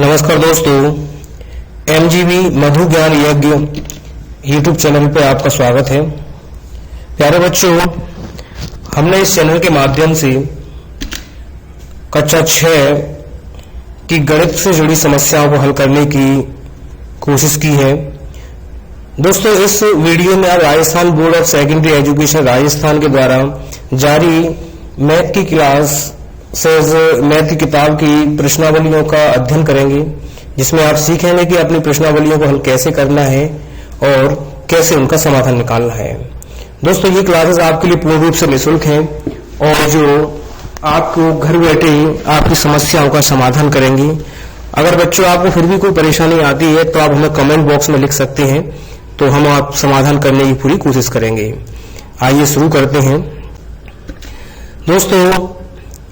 नमस्कार दोस्तों, एमजीवी मधु ज्ञान यज्ञ यूट्यूब चैनल पे आपका स्वागत है। प्यारे बच्चों, हमने इस चैनल के माध्यम से कक्षा 6 की गणित से जुड़ी समस्याओं को हल करने की कोशिश की है। दोस्तों, इस वीडियो में आप Rajasthan board of secondary education Rajasthan के द्वारा जारी मैथ की क्लास से मैथ की किताब की प्रश्नावलियों का अध्ययन करेंगे, जिसमें आप सीखेंगे कि अपनी प्रश्नावलियों को हल कैसे करना है और कैसे उनका समाधान निकालना है। दोस्तों, ये क्लासेस आपके लिए पूर्ण रूप से निःशुल्क हैं और जो आपको घर बैठे आपकी समस्याओं का समाधान करेंगी। अगर बच्चों आपको फिर भी कोई परेशानी आती है तो आप हमें कमेंट बॉक्स में लिख सकते हैं, तो हम आप समाधान करने की पूरी कोशिश करेंगे। आइए शुरू करते हैं। दोस्तों,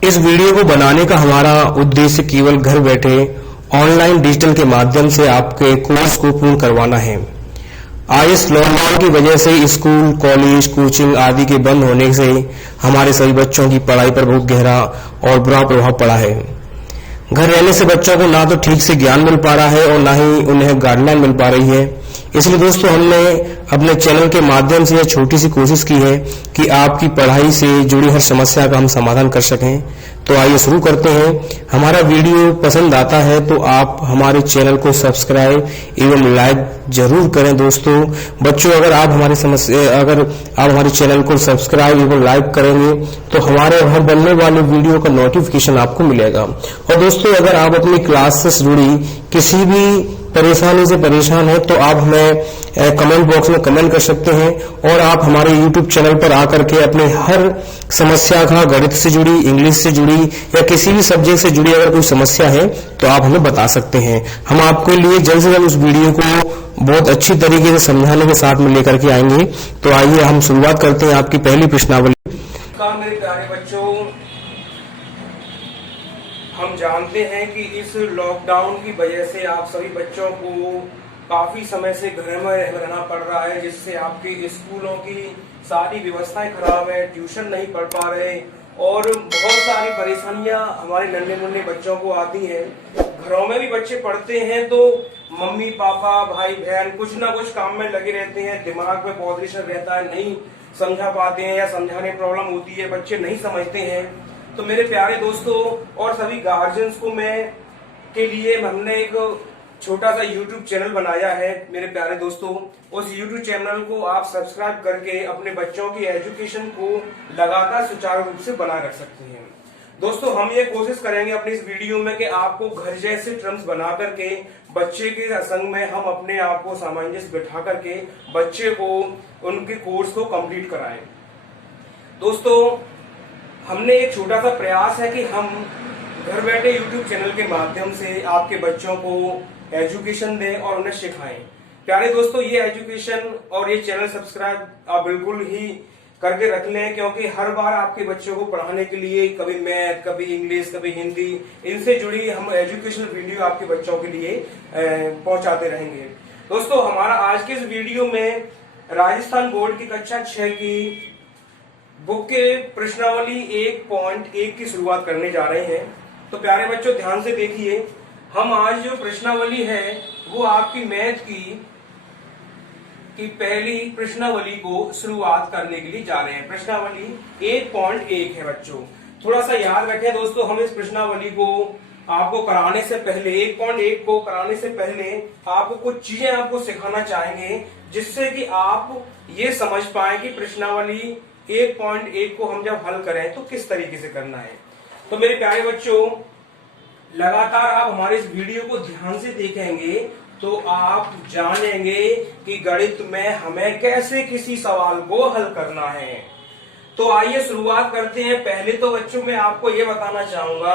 इस वीडियो को बनाने का हमारा उद्देश्य केवल घर बैठे ऑनलाइन डिजिटल के माध्यम से आपके कोर्स को पूर्ण करवाना है। आज इस लॉकडाउन की वजह से स्कूल, कॉलेज, कोचिंग आदि के बंद होने से हमारे सभी बच्चों की पढ़ाई पर बहुत गहरा और बुरा प्रभाव पड़ा है। घर रहने से बच्चों को ना तो ठीक से ज्ञान मिल पा रहा है और ना ही उन्हें गाइडलाइन मिल पा रही है। इसलिए दोस्तों, हमने अपने चैनल के माध्यम से यह छोटी सी कोशिश की है कि आपकी पढ़ाई से जुड़ी हर समस्या का हम समाधान कर सकें। तो आइए शुरू करते हैं। हमारा वीडियो पसंद आता है तो आप हमारे चैनल को सब्सक्राइब एवं लाइक जरूर करें। दोस्तों बच्चों, अगर आप हमारे चैनल को सब्सक्राइब एवं लाइक करेंगे तो हमारे हर बनने वाले वीडियो का नोटिफिकेशन आपको मिलेगा। और दोस्तों, अगर आप अपनी क्लास से जुड़ी किसी भी परेशानी से परेशान है तो आप हमें कमेंट बॉक्स में कमेंट कर सकते हैं और आप हमारे YouTube चैनल पर आकर के अपने हर समस्या का गणित से जुड़ी, इंग्लिश से जुड़ी या किसी भी सब्जेक्ट से जुड़ी अगर कोई समस्या है तो आप हमें बता सकते हैं। हम आपके लिए जल्द से जल्द उस वीडियो को बहुत अच्छी तरीके से समझाने के साथ में लेकर के आएंगे। तो आइए हम शुरुआत करते हैं आपकी पहली प्रश्नावली। मेरे प्यारे बच्चों, हम जानते हैं कि इस लॉकडाउन की वजह से आप सभी बच्चों को काफी समय से घर में रहना पड़ रहा है, जिससे आपके स्कूलों की सारी व्यवस्थाएं खराब है, ट्यूशन नहीं पढ़ पा रहे और बहुत सारी परेशानियां हमारे नन्हे मुन्ने बच्चों को आती हैं। घरों में भी बच्चे पढ़ते हैं तो मम्मी पापा भाई बहन कुछ ना कुछ काम में लगे रहते हैं, दिमाग में पॉजिशन रहता है, नहीं समझा पाते हैं या समझाने प्रॉब्लम होती है, बच्चे नहीं समझते हैं। तो मेरे प्यारे दोस्तों और सभी गार्जियंस को के लिए हमने एक छोटा सा YouTube चैनल बनाया है। मेरे प्यारे दोस्तों, उस YouTube चैनल को आप सब्सक्राइब करके अपने बच्चों की एजुकेशन को लगातार सुचारू रूप से बना रख सकते हैं। दोस्तों, हम ये कोशिश करेंगे अपनी इस वीडियो में कि आपको घर जैसे टर्म्स बना करके बच्चे के संग में हम अपने आप को सामंजस्य बिठा करके बच्चे को उनके कोर्स को कंप्लीट कराएं। दोस्तों, हमने एक छोटा सा प्रयास है कि हम घर बैठे YouTube चैनल के माध्यम से आपके बच्चों को एजुकेशन दें और उन्हें सिखाएं। प्यारे दोस्तों, ये एजुकेशन और ये चैनल सब्सक्राइब आप बिल्कुल ही करके रख लें, क्योंकि हर बार आपके बच्चों को पढ़ाने के लिए कभी मैथ, कभी इंग्लिश, कभी हिंदी, इनसे जुड़ी हम एजुकेशनल वीडियो आपके बच्चों के लिए पहुंचाते रहेंगे। दोस्तों, हमारा आज के इस वीडियो में राजस्थान बोर्ड की कक्षा 6 की बुक के प्रश्नावली 1.1 की शुरुआत करने जा रहे हैं। तो प्यारे बच्चों, ध्यान से देखिए। हम आज जो प्रश्नावली है वो आपकी मैथ की पहली प्रश्नावली को शुरुआत करने के लिए जा रहे हैं। प्रश्नावली 1.1 है बच्चों। थोड़ा सा याद रखें दोस्तों, हम इस प्रश्नावली को आपको कराने से पहले 1.1 को कराने से पहले आपको कुछ चीजें आपको सिखाना चाहेंगे, जिससे कि आप ये समझ पाए कि प्रश्नावली 1.1 को हम जब हल करें तो किस तरीके से करना है। तो मेरे प्यारे बच्चों, लगातार आप हमारे इस वीडियो को ध्यान से देखेंगे तो आप जानेंगे कि गणित में हमें कैसे किसी सवाल को हल करना है। तो आइए शुरुआत करते हैं। पहले तो बच्चों, मैं आपको ये बताना चाहूंगा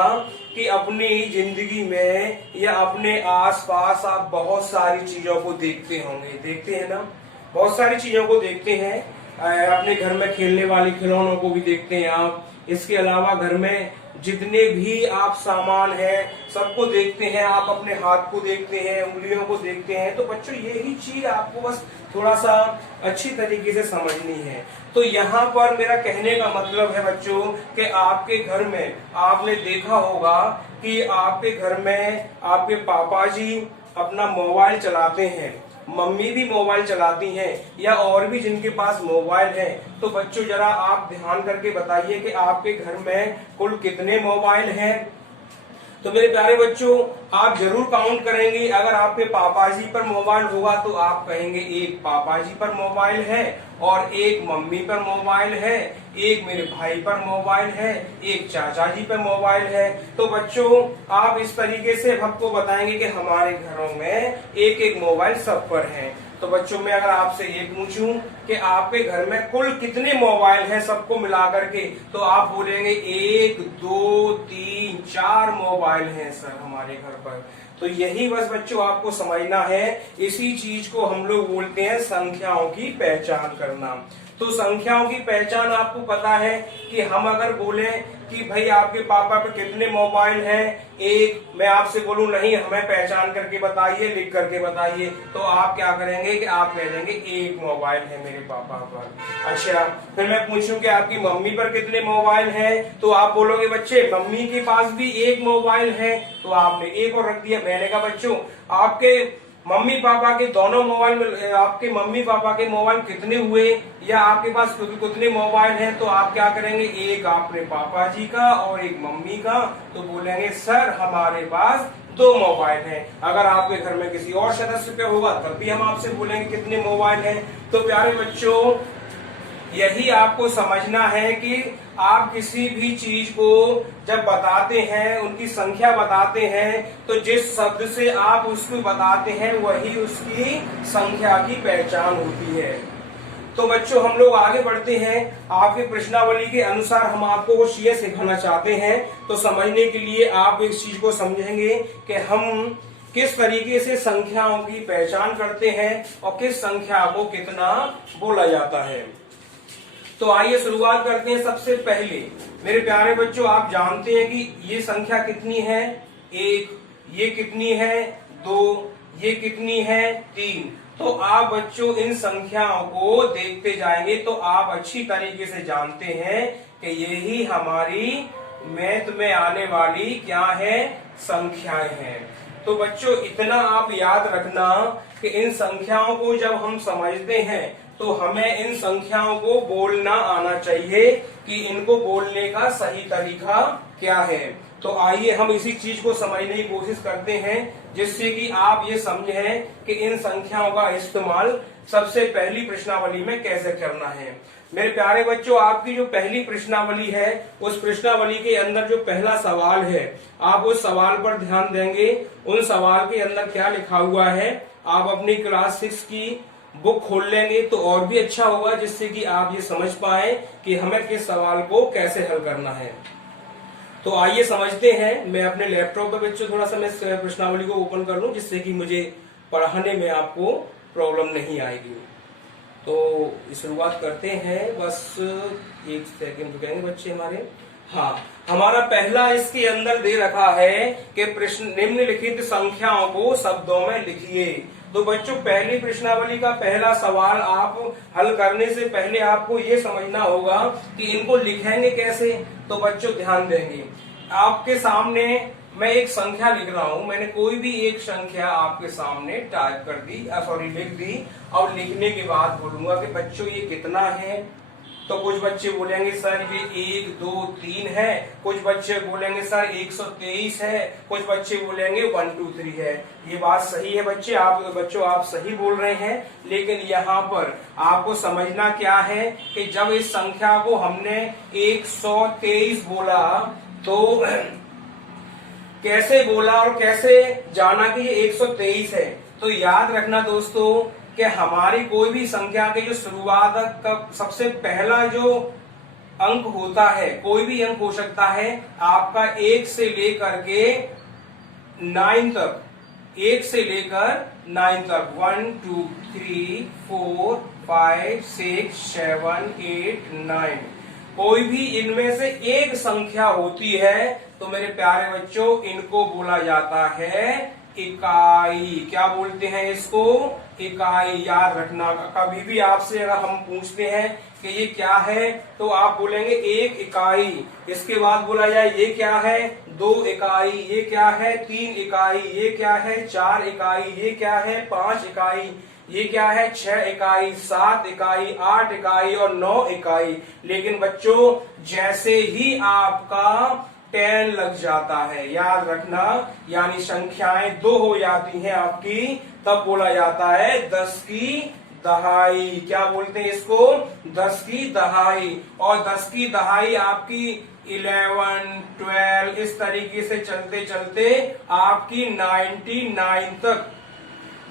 कि अपनी जिंदगी में या अपने आसपास आप बहुत सारी चीजों को देखते होंगे, देखते हैं ना, बहुत सारी चीजों को देखते हैं। अपने घर में खेलने वाले खिलौनों को भी देखते हैं आप। इसके अलावा घर में जितने भी आप सामान है सबको देखते हैं, आप अपने हाथ को देखते हैं, उंगलियों को देखते हैं। तो बच्चों यही चीज आपको बस थोड़ा सा अच्छी तरीके से समझनी है। तो यहाँ पर मेरा कहने का मतलब है बच्चों कि आपके घर में आपने देखा होगा कि आपके घर में आपके पापा जी अपना मोबाइल चलाते हैं, मम्मी भी मोबाइल चलाती हैं, या और भी जिनके पास मोबाइल है। तो बच्चों जरा आप ध्यान करके बताइए कि आपके घर में कुल कितने मोबाइल हैं। तो मेरे प्यारे बच्चों आप जरूर काउंट करेंगे। अगर आपके पापा जी पर मोबाइल होगा तो आप कहेंगे एक पापा जी पर मोबाइल है, और एक मम्मी पर मोबाइल है, एक मेरे भाई पर मोबाइल है, एक चाचा जी पर मोबाइल है। तो बच्चों आप इस तरीके से सबको बताएंगे कि हमारे घरों में एक एक मोबाइल सब पर है। तो बच्चों मैं अगर आपसे ये पूछूं कि आपके घर में कुल कितने मोबाइल हैं सबको मिलाकर के, तो आप बोलेंगे 1 2 3 4 मोबाइल हैं सर हमारे घर पर। तो यही बस बच्चों आपको समझना है। इसी चीज को हम लोग बोलते हैं संख्याओं की पहचान करना। तो संख्याओं की पहचान आपको पता है कि हम अगर बोले कि भाई आपके पापा पे कितने मोबाइल हैं, एक, मैं आपसे बोलूं नहीं हमें पहचान करके बताइए, लिख करके बताइए, तो आप क्या करेंगे कि आप कह देंगे एक मोबाइल है मेरे पापा पर। अच्छा, फिर मैं पूछूं कि आपकी मम्मी पर कितने मोबाइल हैं, तो आप बोलोगे बच्चे मम्मी के पास भी एक मोबाइल है, तो आपने एक और रख दिया। मैंने कहा बच्चों आपके मम्मी पापा के दोनों मोबाइल में आपके मम्मी पापा के मोबाइल कितने हुए, या आपके पास कितने मोबाइल हैं, तो आप क्या करेंगे एक आपने पापा जी का और एक मम्मी का, तो बोलेंगे सर हमारे पास 2 मोबाइल हैं। अगर आपके घर में किसी और सदस्य पे होगा तब भी हम आपसे बोलेंगे कितने मोबाइल हैं। तो प्यारे बच्चों यही आपको समझना है कि आप किसी भी चीज को जब बताते हैं, उनकी संख्या बताते हैं, तो जिस शब्द से आप उसको बताते हैं वही उसकी संख्या की पहचान होती है। तो बच्चों हम लोग आगे बढ़ते हैं। आपके प्रश्नावली के अनुसार हम आपको वो चीजें सिखाना चाहते हैं। तो समझने के लिए आप इस चीज को समझेंगे कि हम किस तरीके से संख्याओं की पहचान करते हैं और किस संख्या को कितना बोला जाता है। तो आइए शुरुआत करते हैं। सबसे पहले मेरे प्यारे बच्चों आप जानते हैं कि ये संख्या कितनी है 1, ये कितनी है 2, ये कितनी है 3। तो आप बच्चों इन संख्याओं को देखते जाएंगे तो आप अच्छी तरीके से जानते हैं कि यही हमारी मैथ में आने वाली क्या है संख्याएं हैं। तो बच्चों इतना आप याद रखना कि इन संख्याओं को जब हम समझते हैं तो हमें इन संख्याओं को बोलना आना चाहिए कि इनको बोलने का सही तरीका क्या है। तो आइए हम इसी चीज को समझने की कोशिश करते हैं जिससे कि आप ये समझें कि इन संख्याओं का इस्तेमाल सबसे पहली प्रश्नावली में कैसे करना है। मेरे प्यारे बच्चों आपकी जो पहली प्रश्नावली है उस प्रश्नावली के अंदर जो पहला सवाल है आप उस सवाल पर ध्यान देंगे। उन सवाल के अंदर क्या लिखा हुआ है आप अपनी क्लास 6 की बुक खोल लेंगे तो और भी अच्छा होगा, जिससे कि आप ये समझ पाए कि हमें किस सवाल को कैसे हल करना है। तो आइए समझते हैं। मैं अपने लैपटॉप पे बच्चों थोड़ा सा मैं प्रश्नावली को ओपन कर लूं जिससे कि मुझे पढ़ाने में आपको प्रॉब्लम नहीं आएगी। तो शुरुआत करते हैं। बस एक सेकंड रुकेंगे बच्चे हमारे। हाँ, हमारा पहला इसके अंदर दे रखा है कि प्रश्न निम्नलिखित संख्याओं को शब्दों में लिखिए। तो बच्चों पहली प्रश्नावली का पहला सवाल आप हल करने से पहले आपको ये समझना होगा कि इनको लिखेंगे कैसे। तो बच्चों ध्यान देंगे आपके सामने मैं एक संख्या लिख रहा हूं। मैंने कोई भी एक संख्या आपके सामने टाइप कर दी लिख दी और लिखने के बाद बोलूंगा कि बच्चों ये कितना है। तो कुछ बच्चे बोलेंगे सर ये 1 2 3 है, कुछ बच्चे बोलेंगे सर 123 है, कुछ बच्चे बोलेंगे 1 2 3 है। ये बात सही है बच्चे, आप सही बोल रहे हैं। लेकिन यहाँ पर आपको समझना क्या है कि जब इस संख्या को हमने 123 बोला तो कैसे बोला और कैसे जाना कि ये 123 है। तो याद रखना दोस्तों कि हमारी कोई भी संख्या के जो शुरुआत का सबसे पहला जो अंक होता है, कोई भी अंक हो सकता है आपका 1 से लेकर के 9 तक, 1 से लेकर 9 तक 1 2 3 4 5 6 7 8 9। कोई भी इनमें से एक संख्या होती है तो मेरे प्यारे बच्चों इनको बोला जाता है इकाई। क्या बोलते हैं इसको? इकाई। याद रखना, कभी भी आपसे अगर हम पूछते हैं कि ये क्या है तो आप बोलेंगे एक इकाई। इसके बाद बोला जाए ये क्या है? 2 इकाई। ये क्या है? 3 इकाई। ये क्या है? 4 इकाई। ये क्या है? 5 इकाई। ये क्या है? 6 इकाई, 7 इकाई, 8 इकाई और 9 इकाई। लेकिन बच्चों जैसे ही आपका 10 लग जाता है, याद रखना, यानी संख्याएं 2 हो जाती हैं आपकी, तब बोला जाता है 10 की दहाई। क्या बोलते हैं इसको? 10 की दहाई। और 10 की दहाई आपकी 11, 12 इस तरीके से चलते चलते आपकी 99 तक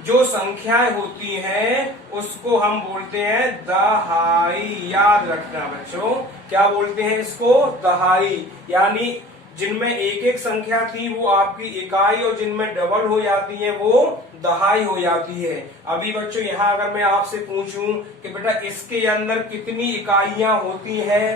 जो संख्याएं होती हैं उसको हम बोलते हैं दहाई। याद रखना बच्चों, क्या बोलते हैं इसको? दहाई। यानी जिनमें एक एक संख्या थी वो आपकी इकाई और जिनमें डबल हो जाती है वो दहाई हो जाती है। अभी बच्चों यहाँ अगर मैं आपसे पूछूं कि बेटा इसके अंदर कितनी इकाइयां होती हैं,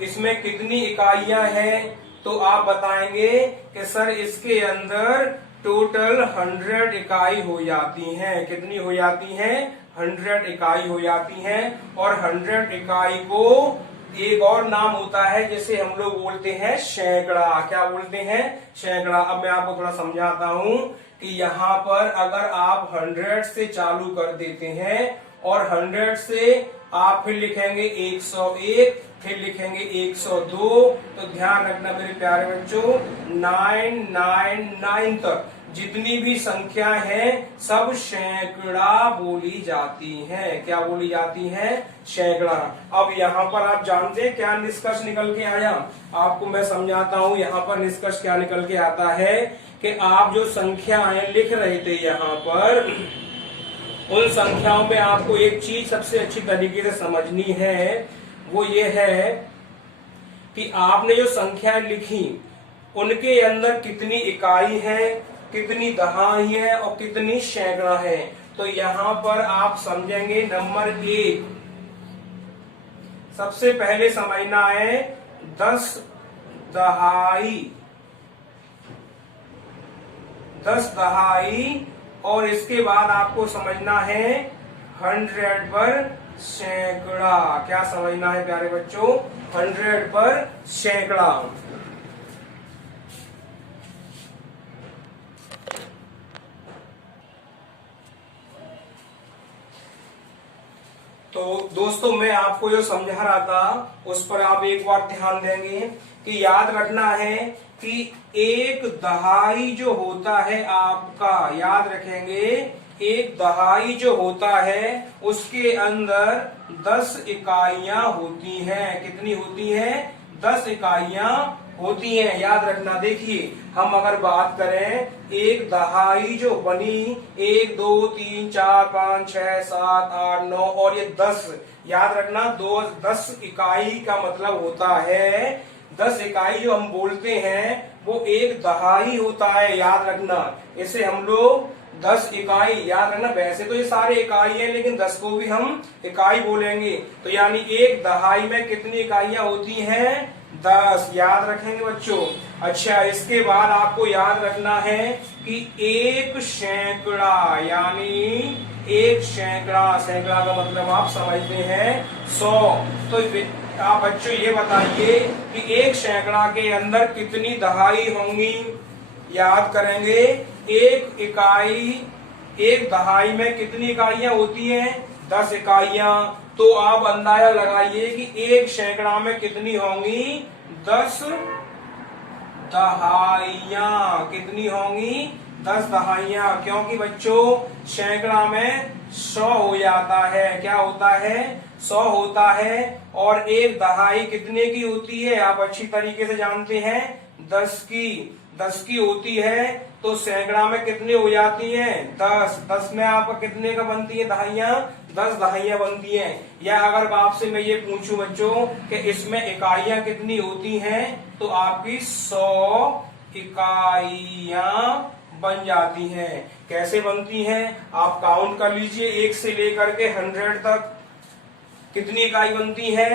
इसमें कितनी इकाइयां हैं, तो आप बताएंगे कि सर इसके अंदर टोटल 100 इकाई हो जाती हैं। कितनी हो जाती हैं? 100 इकाई हो जाती हैं। और 100 इकाई को एक और नाम होता है जिसे हम लोग बोलते हैं सैकड़ा। क्या बोलते हैं? सैकड़ा। अब मैं आपको थोड़ा समझाता हूं कि यहाँ पर अगर आप 100 से चालू कर देते हैं और 100 से आप फिर लिखेंगे 101, फिर लिखेंगे 102, तो ध्यान रखना मेरे प्यारे बच्चों 999 तक जितनी भी संख्या है सब सैकड़ा बोली जाती हैं। क्या बोली जाती हैं? सैकड़ा। अब यहाँ पर आप जानते हैं क्या निष्कर्ष निकल के आया? आपको मैं समझाता हूँ। यहाँ पर निष्कर्ष क्या निकल के आता है कि आप जो संख्याएं लिख रहे थे यहाँ पर, उन संख्याओं में आपको एक चीज सबसे अच्छी तरीके से समझनी है, वो ये है कि आपने जो संख्याएं लिखी उनके अंदर कितनी इकाई है, कितनी दहाई है और कितनी सैकड़ा है। तो यहाँ पर आप समझेंगे नंबर 1, सबसे पहले समझना है 10 दहाई। 10 दहाई। और इसके बाद आपको समझना है 100 पर सैकड़ा। क्या समझना है प्यारे बच्चों? 100 पर सैकड़ा। तो दोस्तों मैं आपको जो समझा रहा था उस पर आप एक बार ध्यान देंगे कि याद रखना है कि एक दहाई जो होता है आपका, याद रखेंगे, एक दहाई जो होता है उसके अंदर 10 इकाइयां होती हैं। कितनी होती हैं? 10 इकाइयां होती हैं। याद रखना। देखिए हम अगर बात करें एक दहाई जो बनी 1, 2, 3, 4, 5, 6, 7, 8, 9 और ये 10, याद रखना 10 इकाई का मतलब होता है 10 इकाई जो हम बोलते हैं वो एक दहाई होता है। याद रखना, इसे हम लोग 10 इकाई, याद रखना, वैसे तो ये सारे इकाई है लेकिन 10 को भी हम इकाई बोलेंगे। तो यानी एक दहाई में कितनी इकाइयां होती हैं? 10। याद रखेंगे बच्चों। अच्छा, इसके बाद आपको याद रखना है कि एक सैकड़ा, यानी एक सैकड़ा, सैकड़ा का मतलब आप समझते हैं 100। तो आप बच्चों ये बताइए कि एक सैकड़ा के अंदर कितनी दहाई होंगी? याद करेंगे एक इकाई, एक दहाई में कितनी इकाइयां होती हैं? 10 इकाइयां। तो आप अंदाजा लगाइए कि एक सैकड़ा में कितनी होंगी? 10 दहाइयां। कितनी होंगी? 10 दहाइयां। क्योंकि बच्चों सैकड़ा में 100 हो जाता है। क्या होता है? 100 होता है। और एक दहाई कितने की होती है? आप अच्छी तरीके से जानते हैं 10 की होती है। तो सैकड़ा में कितनी हो जाती हैं? 10। 10 में आपका कितने का बनती है दहाइयां? 10 दहाइयां बनती हैं। या अगर आपसे मैं ये पूछूं बच्चों कि इसमें इकाइयां कितनी होती हैं, तो आपकी 100 इकाइयां बन जाती हैं। कैसे बनती हैं? आप काउंट कर लीजिए 1 से लेकर के 100 तक कितनी इकाई बनती है?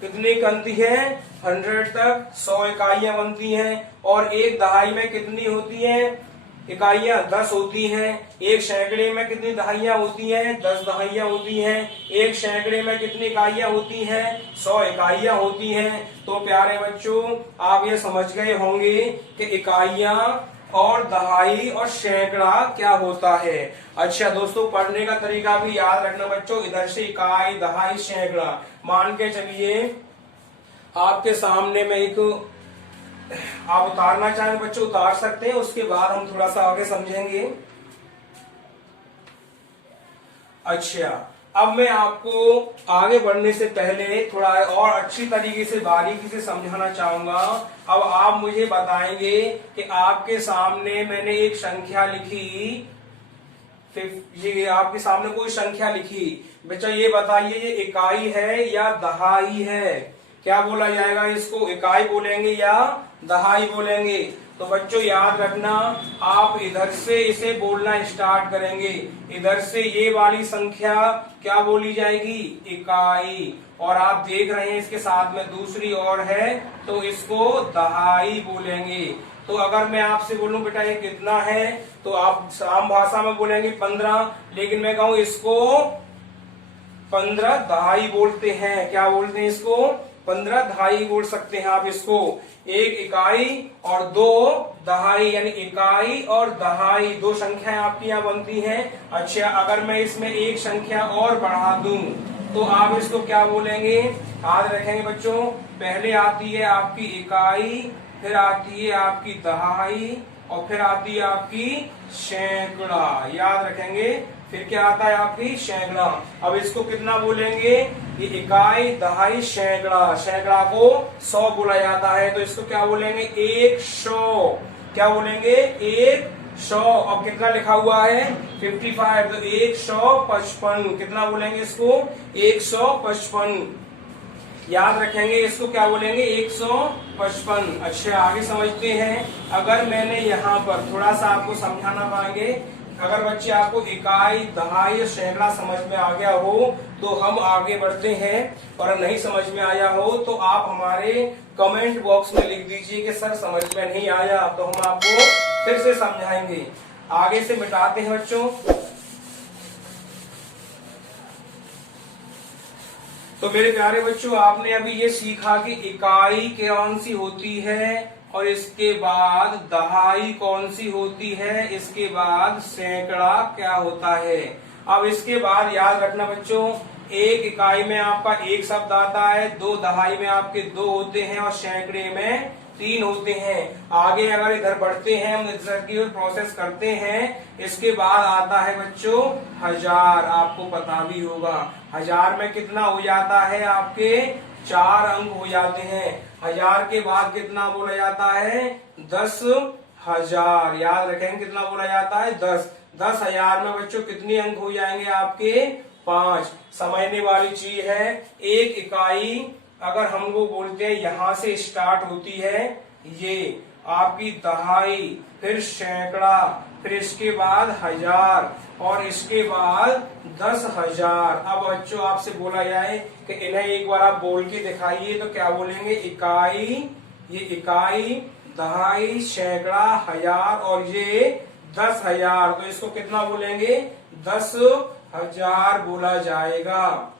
कितनी बनती है 100 तक 100 इकाइयां बनती हैं। और एक दहाई में कितनी होती हैं इकाइयां 10 होती हैं। एक सैकड़े में कितनी दहाइयां होती हैं 10 दहाइयां होती हैं। एक सैकड़े में कितनी इकाइयां होती हैं 100 इकाइयां होती हैं। तो प्यारे बच्चों आप ये समझ गए होंगे कि इकाइयां और दहाई और सैकड़ा क्या होता है। अच्छा दोस्तों, पढ़ने का तरीका भी याद रखना बच्चों। इधर से इकाई दहाई सैकड़ा मान के चलिए आपके सामने में एक आप उतारना चाहें बच्चों उतार सकते हैं, उसके बाद हम थोड़ा सा आगे समझेंगे। अच्छा, अब मैं आपको आगे बढ़ने से पहले थोड़ा और अच्छी तरीके से बारीकी से समझाना चाहूंगा। अब आप मुझे बताएंगे कि आपके सामने मैंने एक संख्या लिखी, ये आपके सामने कोई संख्या लिखी, बच्चा ये बताइए ये इकाई है या दहाई है। क्या बोला जाएगा इसको, इकाई बोलेंगे या दहाई बोलेंगे। तो बच्चों याद रखना, आप इधर से इसे बोलना स्टार्ट करेंगे। इधर से ये वाली संख्या क्या बोली जाएगी इकाई, और आप देख रहे हैं इसके साथ में दूसरी और है तो इसको दहाई बोलेंगे। तो अगर मैं आपसे बोलूं बेटा ये कितना है तो आप आम भाषा में बोलेंगे 15, लेकिन मैं कहूं इसको 15 दहाई बोलते हैं। क्या बोलते हैं इसको 15 दहाई बोल सकते हैं आप इसको। एक इकाई और दो दहाई, यानी इकाई और दहाई दो संख्याएं आपकी यहाँ बनती हैं। अच्छा, अगर मैं इसमें एक संख्या और बढ़ा दूं तो आप इसको क्या बोलेंगे, याद रखेंगे बच्चों। पहले आती है आपकी इकाई, फिर आती है आपकी दहाई और फिर आती है आपकी सैकड़ा। याद रखेंगे, फिर क्या आता है आपकी सैकड़ा। अब इसको कितना बोलेंगे, ये इकाई दहाई सैकड़ा, सैकड़ा को 100 बोला जाता है तो इसको क्या बोलेंगे 100। क्या बोलेंगे 100। अब कितना लिखा हुआ है 55, तो 155 कितना बोलेंगे इसको 155। याद रखेंगे इसको क्या बोलेंगे 155। अच्छा, आगे समझते हैं। अगर मैंने यहाँ पर थोड़ा सा आपको समझाना पाएंगे, अगर बच्चे आपको इकाई दहाई सैकड़ा समझ में आ गया हो तो हम आगे बढ़ते हैं, और नहीं समझ में आया हो तो आप हमारे कमेंट बॉक्स में लिख दीजिए कि सर समझ में नहीं आया, तो हम आपको फिर से समझाएंगे। आगे से मिटाते हैं बच्चों। तो मेरे प्यारे बच्चों, आपने अभी ये सीखा कि इकाई कौन सी होती है और इसके बाद दहाई कौन सी होती है, इसके बाद सैकड़ा क्या होता है। अब इसके बाद याद रखना बच्चों, एक इकाई में आपका एक शब्द आता है, दो दहाई में आपके 2 होते हैं और सैकड़े में 3 होते हैं। आगे अगर इधर बढ़ते हैं, हम इधर की प्रोसेस करते हैं, इसके बाद आता है बच्चों 1000। आपको पता भी होगा 1000 में कितना हो जाता है आपके 4 अंक हो जाते हैं। 1000 के बाद कितना बोला जाता है 10,000। याद रखेंगे कितना बोला जाता है 10। 10,000 में बच्चों कितने अंक हो जाएंगे आपके 5। समझने वाली चीज है, एक इकाई अगर हम वो बोलते हैं यहाँ से स्टार्ट होती है, ये आपकी दहाई, फिर सैकड़ा, फिर इसके बाद 1000 और इसके बाद 10,000। अब बच्चों आपसे बोला जाए कि इन्हें एक बार आप बोल के दिखाइए तो क्या बोलेंगे इकाई, ये इकाई दहाई सैकड़ा 1000 और ये 10,000, तो इसको कितना बोलेंगे 10,000 बोला जाएगा।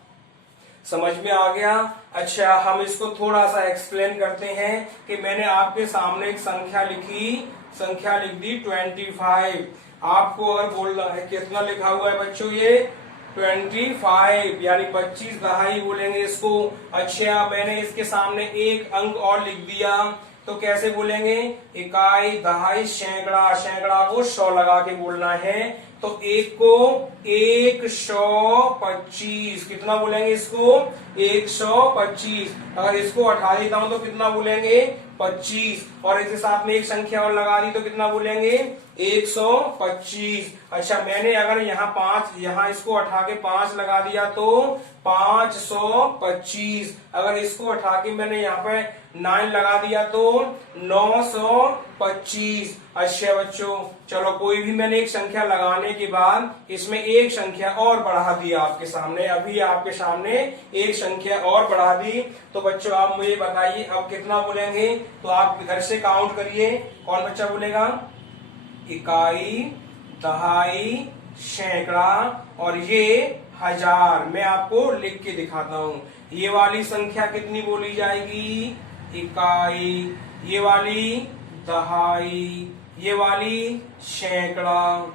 समझ में आ गया। अच्छा, हम इसको थोड़ा सा एक्सप्लेन करते हैं कि मैंने आपके सामने एक संख्या लिखी, संख्या लिख दी 25। आपको अगर बोलना है कितना लिखा हुआ है बच्चों ये 25, यानी 25 दहाई बोलेंगे इसको। अच्छा, मैंने इसके सामने एक अंक और लिख दिया तो कैसे बोलेंगे इकाई दहाई सैकड़ा, सैकड़ा को 100 लगा के बोलना है तो एक को 125। कितना बोलेंगे इसको 125। अगर इसको हटा देता हूं तो कितना बोलेंगे 25, और इसके साथ में एक संख्या और लगा दी तो कितना बोलेंगे 125। अच्छा, मैंने अगर यहाँ 5, यहाँ इसको हटा के 5 लगा दिया तो 525। अगर इसको हटा के मैंने यहाँ पे 9 लगा दिया तो 925। अच्छा बच्चों, चलो कोई भी मैंने एक संख्या लगाने के बाद इसमें एक संख्या और बढ़ा दी आपके सामने, अभी आपके सामने एक संख्या और बढ़ा दी। तो बच्चों आप मुझे बताइए अब कितना बोलेंगे, तो आप इधर से काउंट करिए। कौन बच्चा बोलेगा? इकाई, दहाई, सैकड़ा और ये हजार। मैं आपको लिख के दिखाता हूँ। ये वाली संख्या कितनी बोली जाएगी? इकाई, ये वाली दहाई, ये वाली सैकड़ा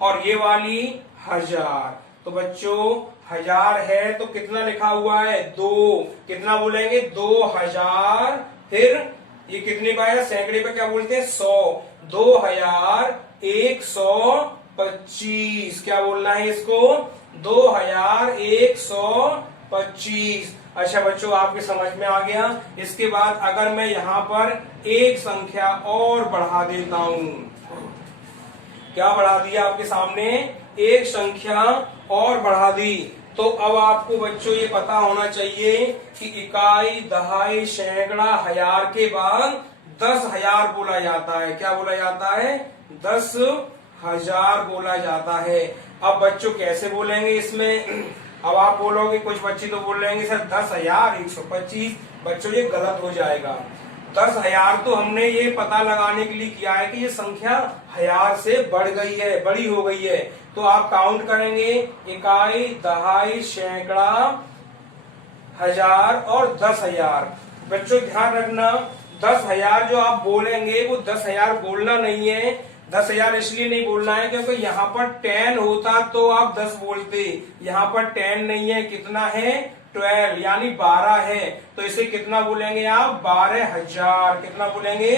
और ये वाली हजार। तो बच्चों 1000 है तो कितना लिखा हुआ है? 2। कितना बोलेंगे? 2000। फिर ये कितने का है? सैकड़े पे क्या बोलते हैं? 100। 2125। क्या बोलना है इसको? 2125। अच्छा बच्चों आपके समझ में आ गया। इसके बाद अगर मैं यहाँ पर एक संख्या और बढ़ा देता हूं, क्या बढ़ा दिया आपके सामने? एक संख्या और बढ़ा दी। तो अब आपको बच्चों ये पता होना चाहिए कि इकाई, दहाई, सैकड़ा, हजार के बाद 10,000 बोला जाता है। क्या बोला जाता है? 10,000 बोला जाता है। अब बच्चों कैसे बोलेंगे इसमें? अब आप बोलोगे, कुछ बच्चे तो बोल रहे सर 10,125। बच्चों ये गलत हो जाएगा। 10,000 तो हमने ये पता लगाने के लिए किया है कि ये संख्या 1000 से बढ़ गई है, बड़ी हो गई है। तो आप काउंट करेंगे इकाई, दहाई, सैकड़ा, हजार और 10,000। बच्चों ध्यान रखना 10,000 जो आप बोलेंगे वो 10,000 बोलना नहीं है। 10,000 इसलिए नहीं बोलना है क्योंकि यहाँ पर 10 होता तो आप 10 बोलते। यहाँ पर 10 नहीं है, कितना है? 12 यानी 12 है। तो इसे कितना बोलेंगे आप? 12,000। कितना बोलेंगे?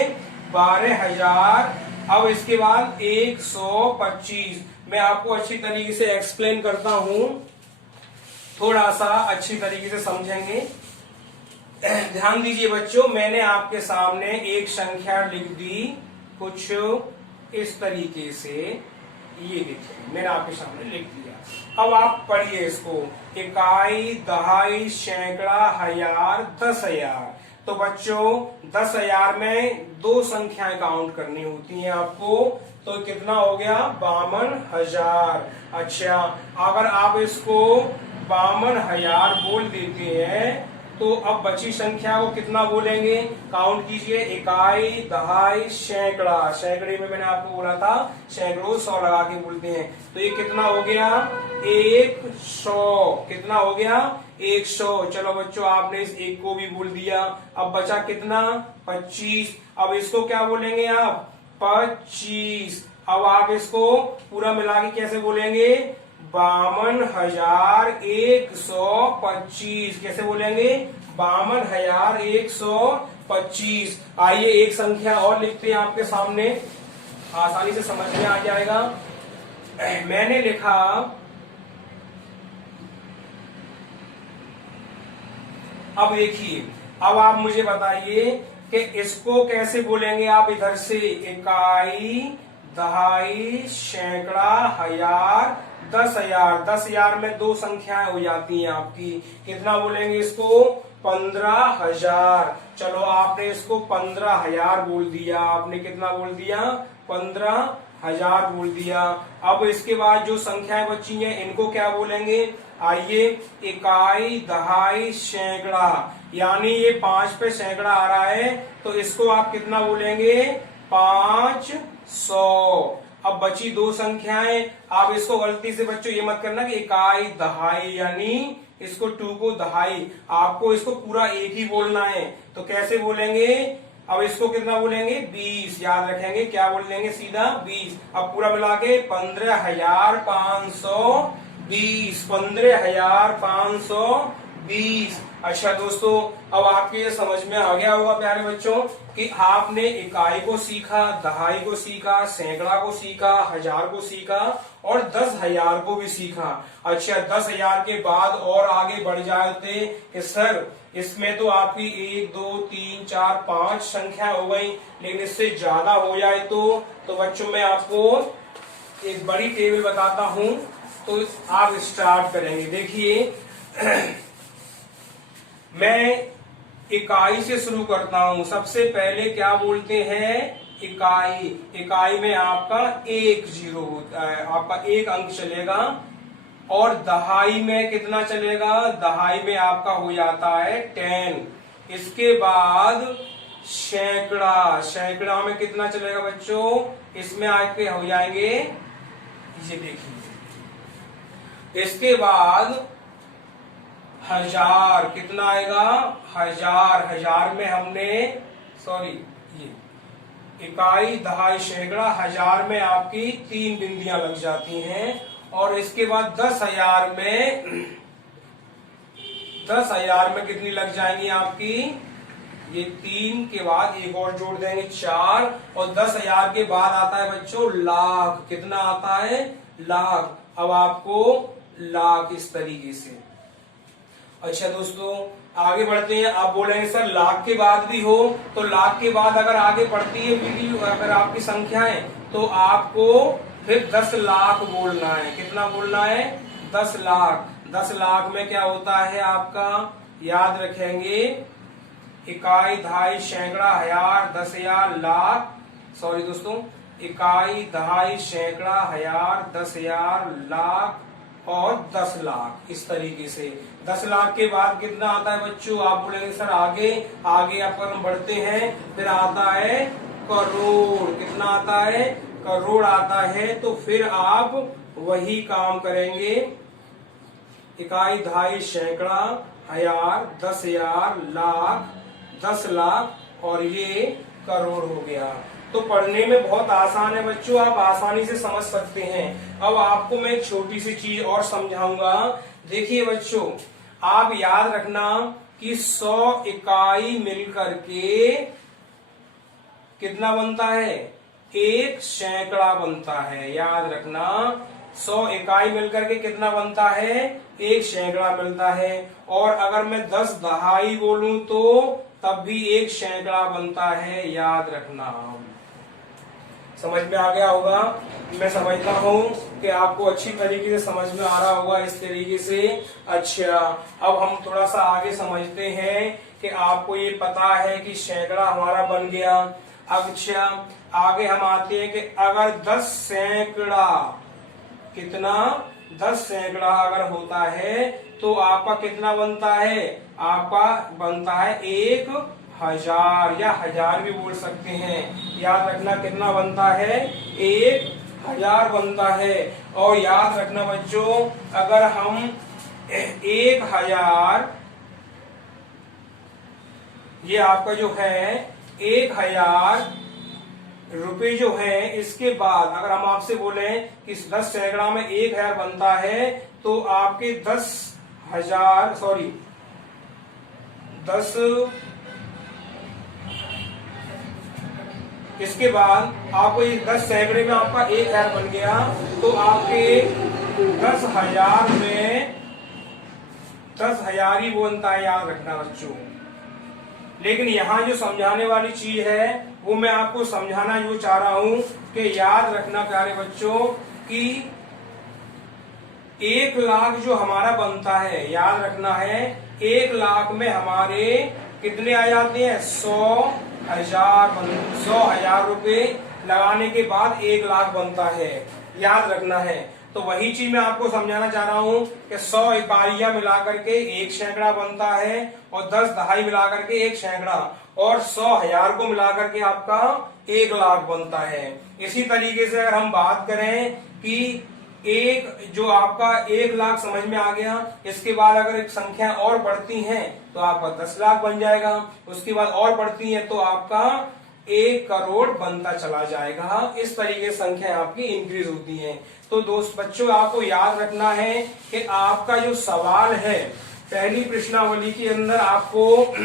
12,000। अब इसके बाद 125। मैं आपको अच्छी तरीके से एक्सप्लेन करता हूं, थोड़ा सा अच्छी तरीके से समझेंगे। ध्यान दीजिए बच्चों, मैंने आपके सामने एक संख्या लिख दी कुछ इस तरीके से। ये देखिए मैंने आपके सामने लिख दिया। अब आप पढ़िए इसको। इकाई, दहाई, सैकड़ा, हजार, 10,000। तो बच्चों 10,000 में दो संख्याएं काउंट करनी होती हैं आपको। तो कितना हो गया? 52,000। अच्छा, अगर आप इसको 52,000 बोल देते हैं तो अब बची संख्या को कितना बोलेंगे? काउंट कीजिए। इकाई, दहाई, सैकड़ा। सैकड़े में मैंने आपको बोला था सैकड़ों 100 लगा के बोलते हैं। तो ये कितना हो गया? 100। कितना हो गया? 100। चलो बच्चों आपने इस एक को भी बोल दिया। अब बचा कितना? 25। अब इसको क्या बोलेंगे आप? 25। अब आप इसको पूरा मिला के कैसे बोलेंगे? 52,125। कैसे बोलेंगे? 52,125। आइए एक संख्या और लिखते हैं आपके सामने, आसानी से समझ में आ जाएगा। मैंने लिखा अब देखिए, अब आप मुझे बताइए कि इसको कैसे बोलेंगे आप? इधर से इकाई, दहाई, सैकड़ा, हजार, 10,000। 10,000 में दो संख्याएं हो जाती हैं आपकी। कितना बोलेंगे इसको? 15,000। चलो आपने इसको 15,000 बोल दिया। आपने कितना बोल दिया? 15,000 बोल दिया। अब इसके बाद जो संख्याएं बची हैं इनको क्या बोलेंगे? आइए, इकाई, दहाई, सैकड़ा, यानी ये 5 पे सैकड़ा आ रहा है तो इसको आप कितना बोलेंगे? 500। अब बची दो संख्याएं, आप इसको गलती से बच्चों ये मत करना कि इकाई, दहाई, यानी इसको 2 को दहाई, आपको इसको पूरा एक ही बोलना है। तो कैसे बोलेंगे? अब इसको कितना बोलेंगे? 20। याद रखेंगे क्या बोलेंगे? सीधा 20। अब पूरा मिला के 15,520। 15,520। अच्छा दोस्तों, अब आपके ये समझ में आ गया होगा प्यारे बच्चों कि आपने इकाई को सीखा, दहाई को सीखा, सैकड़ा को सीखा, हजार को सीखा और 10,000 को भी सीखा। अच्छा, 10,000 के बाद और आगे बढ़ जाते कि सर इसमें तो आपकी 1, 2, 3, 4, 5 संख्या हो गई, लेकिन इससे ज्यादा हो जाए तो बच्चों मैं आपको एक बड़ी टेबल बताता हूं। तो आप स्टार्ट करेंगे। देखिए मैं इकाई से शुरू करता हूं। सबसे पहले क्या बोलते हैं, इकाई। इकाई में आपका 1 जीरो होता है, आपका 1 अंक चलेगा। और दहाई में कितना चलेगा, दहाई में आपका हो जाता है 10। इसके बाद सैकड़ा, सैकड़ा में कितना चलेगा बच्चों, इसमें आपके हो जाएंगे, ये देखिए। इसके बाद हजार, कितना आएगा, हजार। हजार में हमने ये इकाई, दहाई, सैकड़ा, हजार में आपकी 3 बिंदियां लग जाती हैं। और इसके बाद 10,000 में, 10,000 में कितनी लग जाएंगी आपकी, ये 3 के बाद एक और जोड़ देंगे 4। और 10,000 के बाद आता है बच्चों लाख। कितना आता है, लाख। अब आपको लाख इस तरीके से। अच्छा दोस्तों आगे बढ़ते हैं। आप बोलेंगे सर लाख के बाद भी हो, तो लाख के बाद अगर आगे बढ़ती है वीडियो, अगर आपकी संख्याएं, तो आपको फिर 10 लाख बोलना है। कितना बोलना है, 10 लाख। 10 लाख में क्या होता है आपका, याद रखेंगे, इकाई, दहाई, सैकड़ा, हजार, 10,000, लाख। सॉरी दोस्तों, इकाई, दहाई, सैकड़ा, हजार, 10,000, लाख और 10 लाख, इस तरीके से। 10 लाख के बाद कितना आता है बच्चों, आप बोलेंगे सर आगे, आगे अगर हम बढ़ते हैं फिर आता है करोड़। कितना आता है, करोड़ आता है। तो फिर आप वही काम करेंगे, इकाई, दहाई, सैकड़ा, हजार, 10,000, लाख, 10 लाख और ये करोड़ हो गया। तो पढ़ने में बहुत आसान है बच्चों, आप आसानी से समझ सकते हैं। अब आपको मैं एक छोटी सी चीज और समझाऊंगा। देखिए बच्चों, आप याद रखना कि 100 इकाई मिलकर के कितना बनता है, 1 सैकड़ा बनता है। याद रखना, 100 इकाई मिलकर के कितना बनता है, 1 सैकड़ा मिलता है। और अगर मैं 10 दहाई बोलूं तो तब भी 1 सैकड़ा बनता है। याद रखना, समझ में आ गया होगा। मैं समझता हूँ कि आपको अच्छी तरीके से समझ में आ रहा होगा इस तरीके से। अच्छा, अब हम थोड़ा सा आगे समझते हैं कि आपको ये पता है कि सैकड़ा हमारा बन गया। अच्छा, आगे हम आते हैं कि अगर 10 सैकड़ा, कितना, 10 सैकड़ा अगर होता है तो आपका कितना बनता है, आपका बनता है 1,000 या हजार भी बोल सकते हैं। याद रखना कितना बनता है, 1,000 बनता है। और याद रखना बच्चों, अगर हम 1,000, ये आपका जो है 1,000 रुपए जो है, इसके बाद अगर हम आपसे बोले कि 10 सैकड़ा में 1,000 बनता है तो आपके 10,000 इसके बाद आपको ये 10 सैकड़े में आपका 1,000 बन गया, तो आपके 10,000 में 10,000 ही बनता है। याद रखना बच्चों। लेकिन यहाँ जो समझाने वाली चीज है वो मैं आपको समझाना जो चाह रहा हूं कि याद रखना प्यारे बच्चों कि 1 लाख जो हमारा बनता है, याद रखना है 1 लाख में हमारे कितने आ जाते हैं, 100,000 रुपए लगाने के बाद 1 लाख बनता है। याद रखना है। तो वही चीज मैं आपको समझाना चाह रहा हूं कि 100 इकाइयां मिलाकर के 1 सैकड़ा बनता है और 10 दहाई मिलाकर के 1 सैकड़ा और 100,000 को मिलाकर के आपका 1 लाख बनता है। इसी तरीके से अगर हम बात करें कि एक जो आपका 1 लाख समझ में आ गया, इसके बाद अगर एक संख्या और बढ़ती हैं तो आपका 10 लाख बन जाएगा, उसके बाद और बढ़ती है तो आपका 1 करोड़ बनता चला जाएगा। इस तरीके से संख्या आपकी इंक्रीज होती है। तो दोस्त बच्चों, आपको याद रखना है कि आपका जो सवाल है पहली प्रश्नावली के अंदर आपको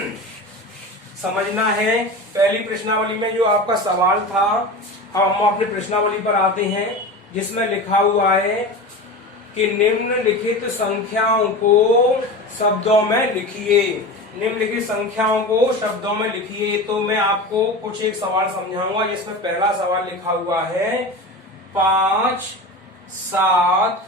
समझना है। पहली प्रश्नावली में जो आपका सवाल था, हम अपनी प्रश्नावली पर आते हैं जिसमें लिखा हुआ है कि निम्नलिखित संख्याओं को शब्दों में लिखिए। निम्नलिखित संख्याओं को शब्दों में लिखिए। तो मैं आपको कुछ एक सवाल समझाऊंगा जिसमें पहला सवाल लिखा हुआ है 5, 7,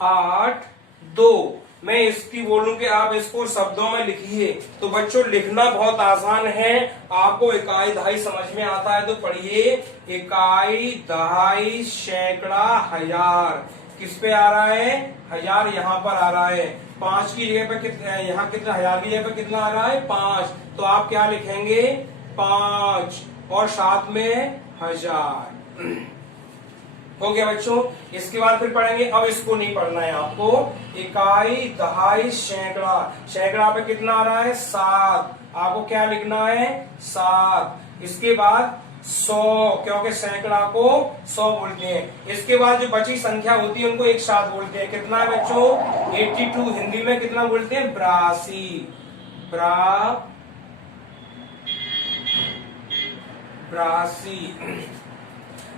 8, 2। मैं इसकी बोलूं कि आप इसको शब्दों में लिखिए, तो बच्चों लिखना बहुत आसान है। आपको इकाई दहाई समझ में आता है तो पढ़िए। इकाई दहाई सैकड़ा हजार किस पे आ रहा है? हजार यहाँ पर आ रहा है। 5 की जगह पर कितना, यहाँ कितना, हजार की जगह पर कितना आ रहा है? 5। तो आप क्या लिखेंगे? 5 और साथ में 1000। हो गया बच्चों। इसके बाद फिर पढ़ेंगे, अब इसको नहीं पढ़ना है आपको। इकाई दहाई सैकड़ा, सैकड़ा पे कितना आ रहा है? 7। आपको क्या लिखना है? 7। इसके बाद 100, क्योंकि सैकड़ा को 100 बोलते हैं। इसके बाद जो बची संख्या होती है उनको एक साथ बोलते हैं। कितना है बच्चों? 82। हिंदी में कितना बोलते हैं? 82।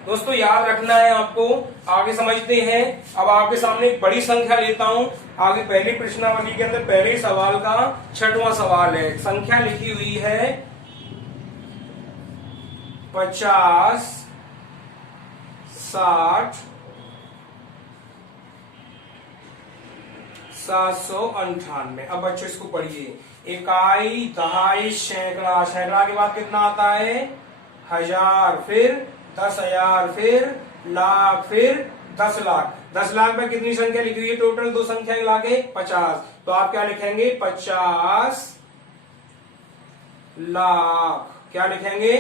दोस्तों याद रखना है आपको। आगे समझते हैं। अब आपके सामने एक बड़ी संख्या लेता हूं। आगे पहली प्रश्नावली के अंदर पहले सवाल का 6वां सवाल है। संख्या लिखी हुई है 50, 60, 798। अब बच्चों इसको पढ़िए। इकाई दहाई सैकड़ा, सैकड़ा के बाद कितना आता है? 1000, फिर 10,000, फिर लाख, फिर 10 लाख। 10 लाख में कितनी संख्या लिखी हुई है? टोटल 2 संख्या मिला के 50। तो आप क्या लिखेंगे? 50 लाख। क्या लिखेंगे?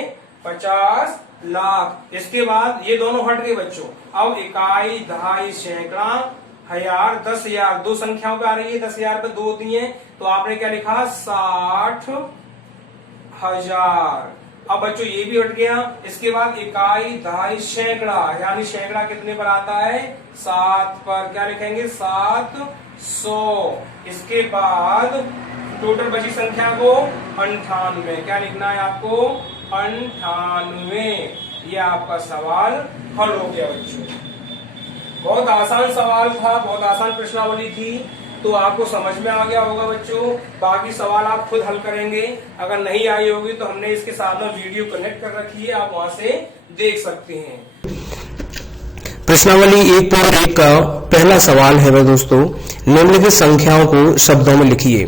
50 लाख। इसके बाद ये दोनों हट गए बच्चों। अब इकाई दहाई सैकड़ा हजार 10,000 2 संख्याओं पे आ रही है। 10,000 पे 2 होती है, तो आपने क्या लिखा? 60,000। अब बच्चों ये भी हट गया। इसके बाद इकाई दहाई सैकड़ा, यानी सैकड़ा कितने पर आता है? 7 पर। क्या लिखेंगे? 700। इसके बाद टोटल बची संख्या को 98। क्या लिखना है आपको? 98। ये आपका सवाल हल हो गया बच्चों। बहुत आसान सवाल था, बहुत आसान प्रश्नावली थी, तो आपको समझ में आ गया होगा बच्चों। बाकी सवाल आप खुद हल करेंगे। अगर नहीं आई होगी तो हमने इसके साथ में वीडियो कनेक्ट कर रखी है, आप वहां से देख सकते हैं। प्रश्नावली 1.1 का पहला सवाल है वह दोस्तों, निम्नलिखित संख्याओं को शब्दों में लिखिए।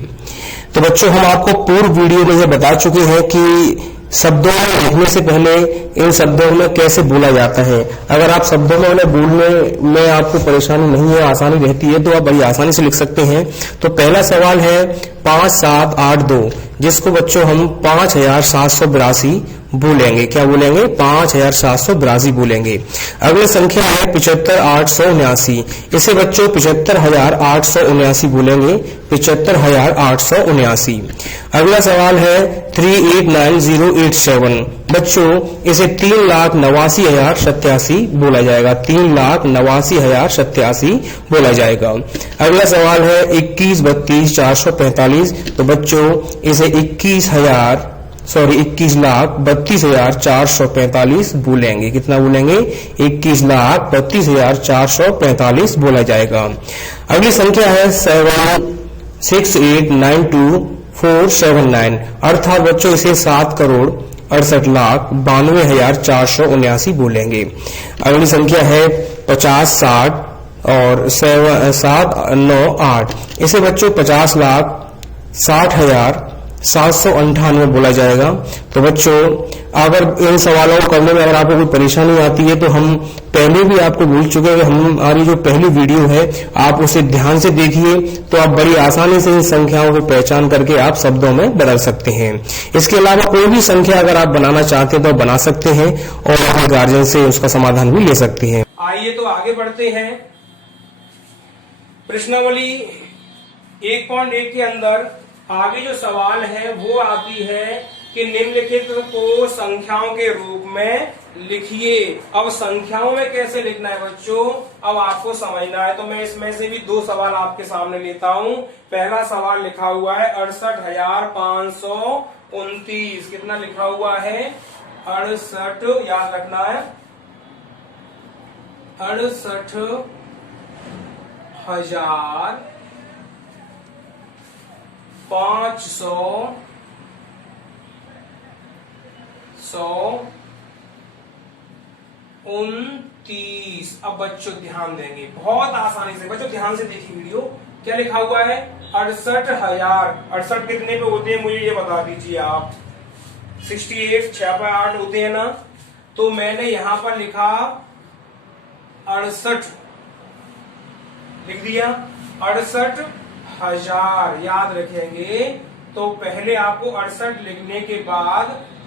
तो बच्चों हम आपको पूर्व वीडियो में यह बता चुके हैं कि शब्दों में लिखने से पहले इन शब्दों में कैसे बोला जाता है। अगर आप शब्दों में उन्हें बोलने में आपको परेशानी नहीं है, आसानी रहती है, तो आप बड़ी आसानी से लिख सकते हैं। तो पहला सवाल है 5782, जिसको बच्चों हम 5782 बोलेंगे। क्या बोलेंगे? 5782 बोलेंगे। अगली संख्या है 75,879, इसे बच्चों 75,879 बोलेंगे। 75,879। अगला सवाल है 389087, बच्चों इसे 3,89,087 बोला जाएगा। 3,89,087 बोला जाएगा। अगला सवाल है 21,32,445, तो बच्चों इसे 21,32,445 बोलेंगे। कितना बोलेंगे? 21,32,445 बोला जाएगा। अगली संख्या है 7,68,92,479, अर्थात बच्चों इसे 7,68,92,479 बोलेंगे। अगली संख्या है 50,60 और 7,9,8, इसे बच्चों 50,60,798 बोला जाएगा। तो बच्चों अगर इन सवालों को करने में अगर आपको कोई परेशानी आती है तो हम पहले भी आपको बोल चुके हैं। हमारी जो पहली वीडियो है आप उसे ध्यान से देखिए, तो आप बड़ी आसानी से इन संख्याओं को पहचान करके आप शब्दों में बदल सकते हैं। इसके अलावा कोई भी संख्या अगर आप बनाना चाहते हैं तो बना सकते हैं और अपने गार्जियन से उसका समाधान भी ले सकते हैं। आइए तो आगे बढ़ते हैं। प्रश्नावली 1.1 के अंदर आगे जो सवाल है वो आती है कि निम्नलिखित को संख्याओं के रूप में लिखिए। अब संख्याओं में कैसे लिखना है बच्चों, अब आपको समझना है। तो मैं इसमें से भी 2 सवाल आपके सामने लेता हूं। पहला सवाल लिखा हुआ है 68,529। कितना लिखा हुआ है? 68, याद रखना है 68,500 100 29। अब बच्चों ध्यान देंगे, बहुत आसानी से बच्चों ध्यान से देखिए वीडियो। क्या लिखा हुआ है? 68,000। 68 कितने पे होते हैं मुझे ये बता दीजिए आप। 68 6 पे 8 होते हैं ना। तो मैंने यहां पर लिखा 68 लिख दिया। 68,000 याद रखेंगे। तो पहले आपको 68 लिखने के बाद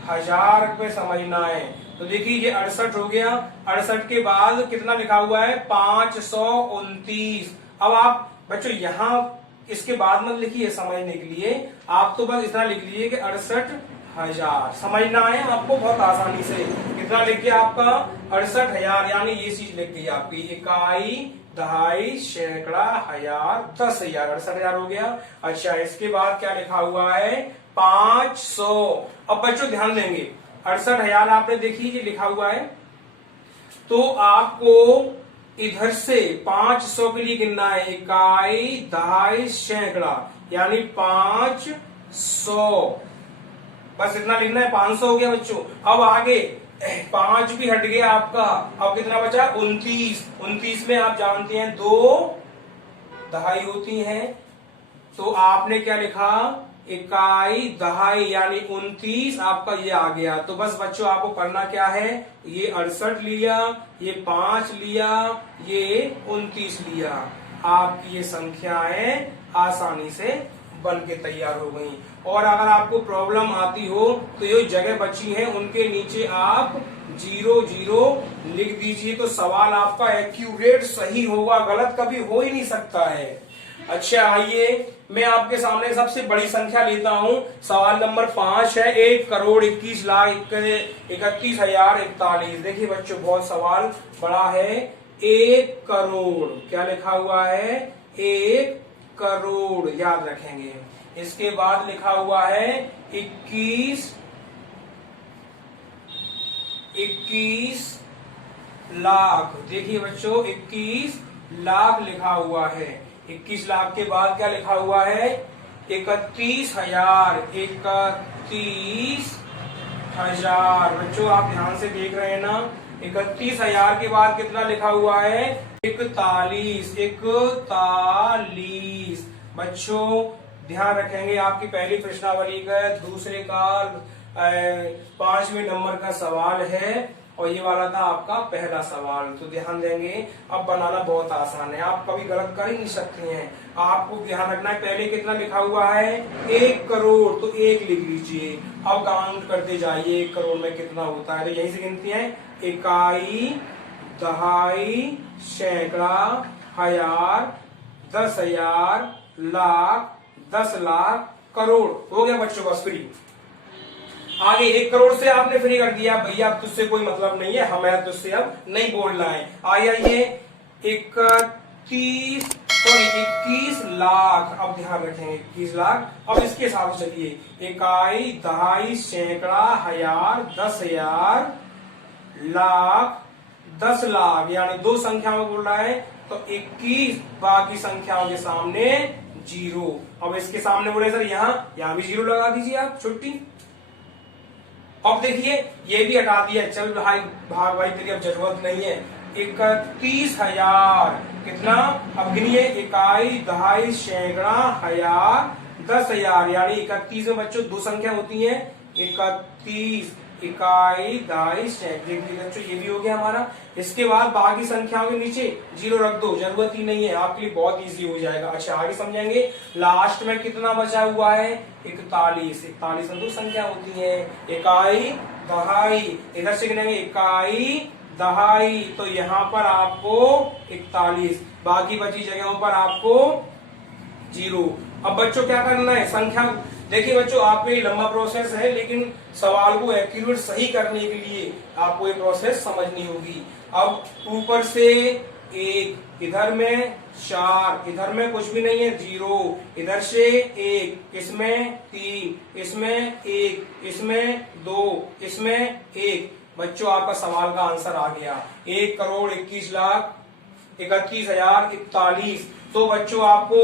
1000 पे समझना है। तो देखिए ये 68 हो गया। 68 के बाद कितना लिखा हुआ है? 529। अब आप बच्चों यहां इसके बाद मत लिखिए समझने के लिए, आप तो बस इतना लिख लीजिए कि 68,000 समझना है आपको बहुत आसानी से। कितना लिख गया आपका? 68,000, यानी ये चीज लिख गई आपकी इकाई, दहाई, सैकड़ा, हजार, 10,000। 68,000 हो गया। अच्छा इसके बाद क्या लिखा हुआ है? 500। अब बच्चों ध्यान देंगे, 68,000 आपने देखिए ये लिखा हुआ है। तो आपको इधर से 500 के लिए गिनना है, इकाई, दहाई, सैकड़ा, यानी 500। बस इतना लिखना है। 500 हो गया बच्चों। अब आगे 5 भी हट गया आपका। अब कितना बचा? 29। 29 में आप जानते हैं 2 दहाई होती हैं। तो आपने क्या लिखा? इकाई, दहाई, यानी 29 आपका ये आ गया। तो बस बच्चों आपको करना क्या है? ये 68 लिया, ये 5 लिया, ये 29 लिया। आपकी ये संख्याएं आसानी से बन के तैयार हो गई। और अगर आपको प्रॉब्लम आती हो तो ये जगह बची है उनके नीचे आप 00 लिख दीजिए। तो सवाल आपका एक्यूरेट सही होगा, गलत कभी हो ही नहीं सकता है। अच्छा आइए मैं आपके सामने सबसे बड़ी संख्या लेता हूं। सवाल नंबर 5 है 1,21,31,041। देखिए बच्चों बहुत सवाल बड़ा है। 1 करोड़ क्या लिखा हुआ है? 1 करोड़ याद रखेंगे। इसके बाद लिखा हुआ है 21 लाख। देखिए बच्चों 21 लाख लिखा हुआ है। 21 लाख के बाद क्या लिखा हुआ है? 31,000। 31,000 बच्चों आप ध्यान से देख रहे हैं ना। 31,000 के बाद कितना लिखा हुआ है? 41। 41 बच्चों ध्यान रखेंगे। आपकी पहली प्रश्नावली का दूसरे का 5वें नंबर का सवाल है और ये वाला था आपका पहला सवाल। तो ध्यान देंगे। अब बनाना बहुत आसान है, आप कभी गलत कर ही नहीं सकते हैं। आपको ध्यान रखना है पहले कितना लिखा हुआ है? 1 करोड़। तो 1 लिख लीजिए। अब काउंट करते जाइए 1 करोड़ में कितना होता है। तो यहीं से गिनती है, इकाई, दहाई, सैकड़ा, हजार, 10,000, लाख, 10 लाख, करोड़। हो गया बच्चों बस फ्री। आगे 1 करोड़ से आपने फ्री कर दिया, भैया अब तुझसे कोई मतलब नहीं है, हमें तुझसे अब नहीं बोलना है। आइए 21 लाख। अब ध्यान रखेंगे 21 लाख। अब इसके हिसाब से चलिए, इकाई, दहाई, सैकड़ा, हजार, 10,000, लाख, 10 लाख, यानी 2 संख्याओं बोल रहा है। तो 21 बाकी संख्याओं के सामने 0। अब इसके सामने बोले सर यहां भी 0 लगा दीजिए आप, छुट्टी। अब देखिए ये भी हटा दिया, चल भाई भाग भाई तेरी अब जरूरत नहीं है। 31,000 कितना? अब गिनिए, इकाई, दहाई, सैकड़ा, हजार, 10,000, यानी 31 में बच्चों 2 संख्या होती है। 31 इकाई, दहाई, सैकड़ा, बच्चों ये भी हो गया हमारा। इसके बाद बाकी संख्याओं के नीचे 0 रख दो, जरूरत ही नहीं है, आपके लिए बहुत इजी हो जाएगा। अच्छा आगे समझेंगे। लास्ट में कितना बचा हुआ है? 41। 41 में 2 संख्या होती है, इकाई, दहाई। इधर से गिनेंगे, इकाई, दहाई, तो यहाँ पर आपको 41, बाकी बची जगहों पर आपको 0। अब बच्चों क्या करना है? संख्या देखिए बच्चों आपको ये लंबा प्रोसेस है, लेकिन सवाल को एक्यूरेट सही करने के लिए आपको ये प्रोसेस समझनी होगी। अब ऊपर से 1, इधर में 4, इधर में कुछ भी नहीं है 0, इधर से 1, इसमें 3, इसमें 1, इसमें 2, इसमें 1। बच्चों आपका सवाल का आंसर आ गया 1 करोड़ 21 लाख 31,041। तो बच्चों आपको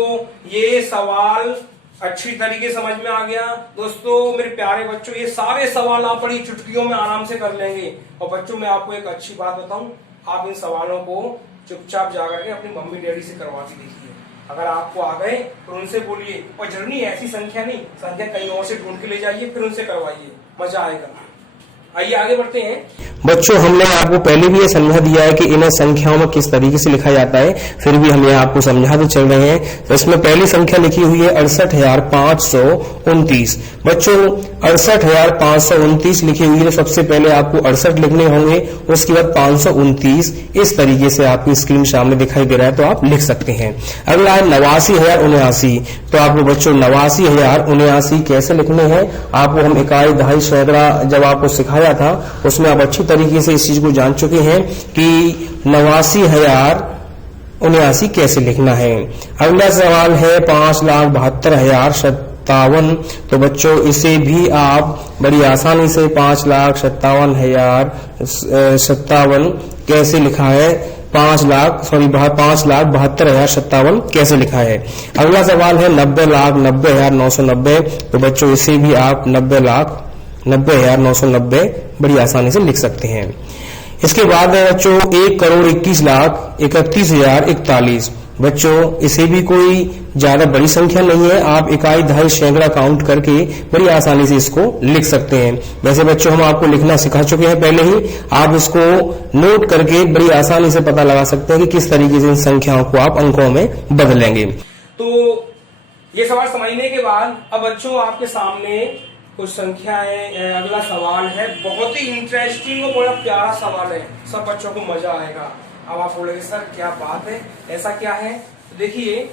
ये सवाल अच्छी तरीके समझ में आ गया। दोस्तों मेरे प्यारे बच्चों, ये सारे सवाल आप बड़ी चुटकियों में आराम से कर लेंगे। और बच्चों मैं आपको एक अच्छी बात बताऊं, आप इन सवालों को चुपचाप जाकर के अपनी मम्मी डैडी से करवा के देखिए। अगर आपको आ गए तो उनसे बोलिए, और जरूरी ऐसी संख्या नहीं, संख्या कहीं और से ढूंढ के ले जाइए, फिर उनसे करवाइए, मजा आएगा। आइए आगे बढ़ते हैं। बच्चों हमने आपको पहले भी ये समझा दिया है कि इन्हें संख्याओं में किस तरीके से लिखा जाता है, फिर भी हम ये आपको समझाते चल रहे हैं। तो इसमें पहली संख्या लिखी हुई है 68,529। बच्चों 68,529 लिखी हुई है, तो सबसे पहले आपको 68 लिखने होंगे, उसके बाद 529 इस तरीके से आपकी स्क्रीन सामने दिखाई दे रहा है, तो आप लिख सकते हैं। अगला है 89,079। तो आपको बच्चों 89,079 कैसे लिखने हैं, आपको हम इकाई दहाई सैकड़ा जब आपको सिखाया था उसमें आप अच्छी तरीके से इस चीज को जान चुके हैं कि 89,079 कैसे लिखना है। अगला सवाल है 5,72,057। तो बच्चों इसे भी आप बड़ी आसानी से 5,57,057 कैसे लिखा है, 5,72,057 कैसे लिखा है। अगला सवाल है 90,90,990। तो बच्चों इसे भी आप 90,90,990 बड़ी आसानी से लिख सकते हैं। इसके बाद है बच्चों 1,21,31,041। बच्चों इसे भी कोई ज्यादा बड़ी संख्या नहीं है, आप इकाई दहाई सैकड़ा काउंट करके बड़ी आसानी से इसको लिख सकते हैं। वैसे बच्चों हम आपको लिखना सिखा चुके हैं पहले ही, आप इसको नोट करके बड़ी आसानी से पता लगा सकते हैं कि किस तरीके से इन संख्याओं को आप अंकों में बदलेंगे। तो ये सवाल समझने के बाद अब बच्चों आपके सामने कुछ संख्याएं, अगला सवाल है, बहुत ही इंटरेस्टिंग और बड़ा प्यारा सवाल है, सब बच्चों को मजा आएगा। अब आप बोलेंगे सर क्या बात है, ऐसा क्या है? तो देखिए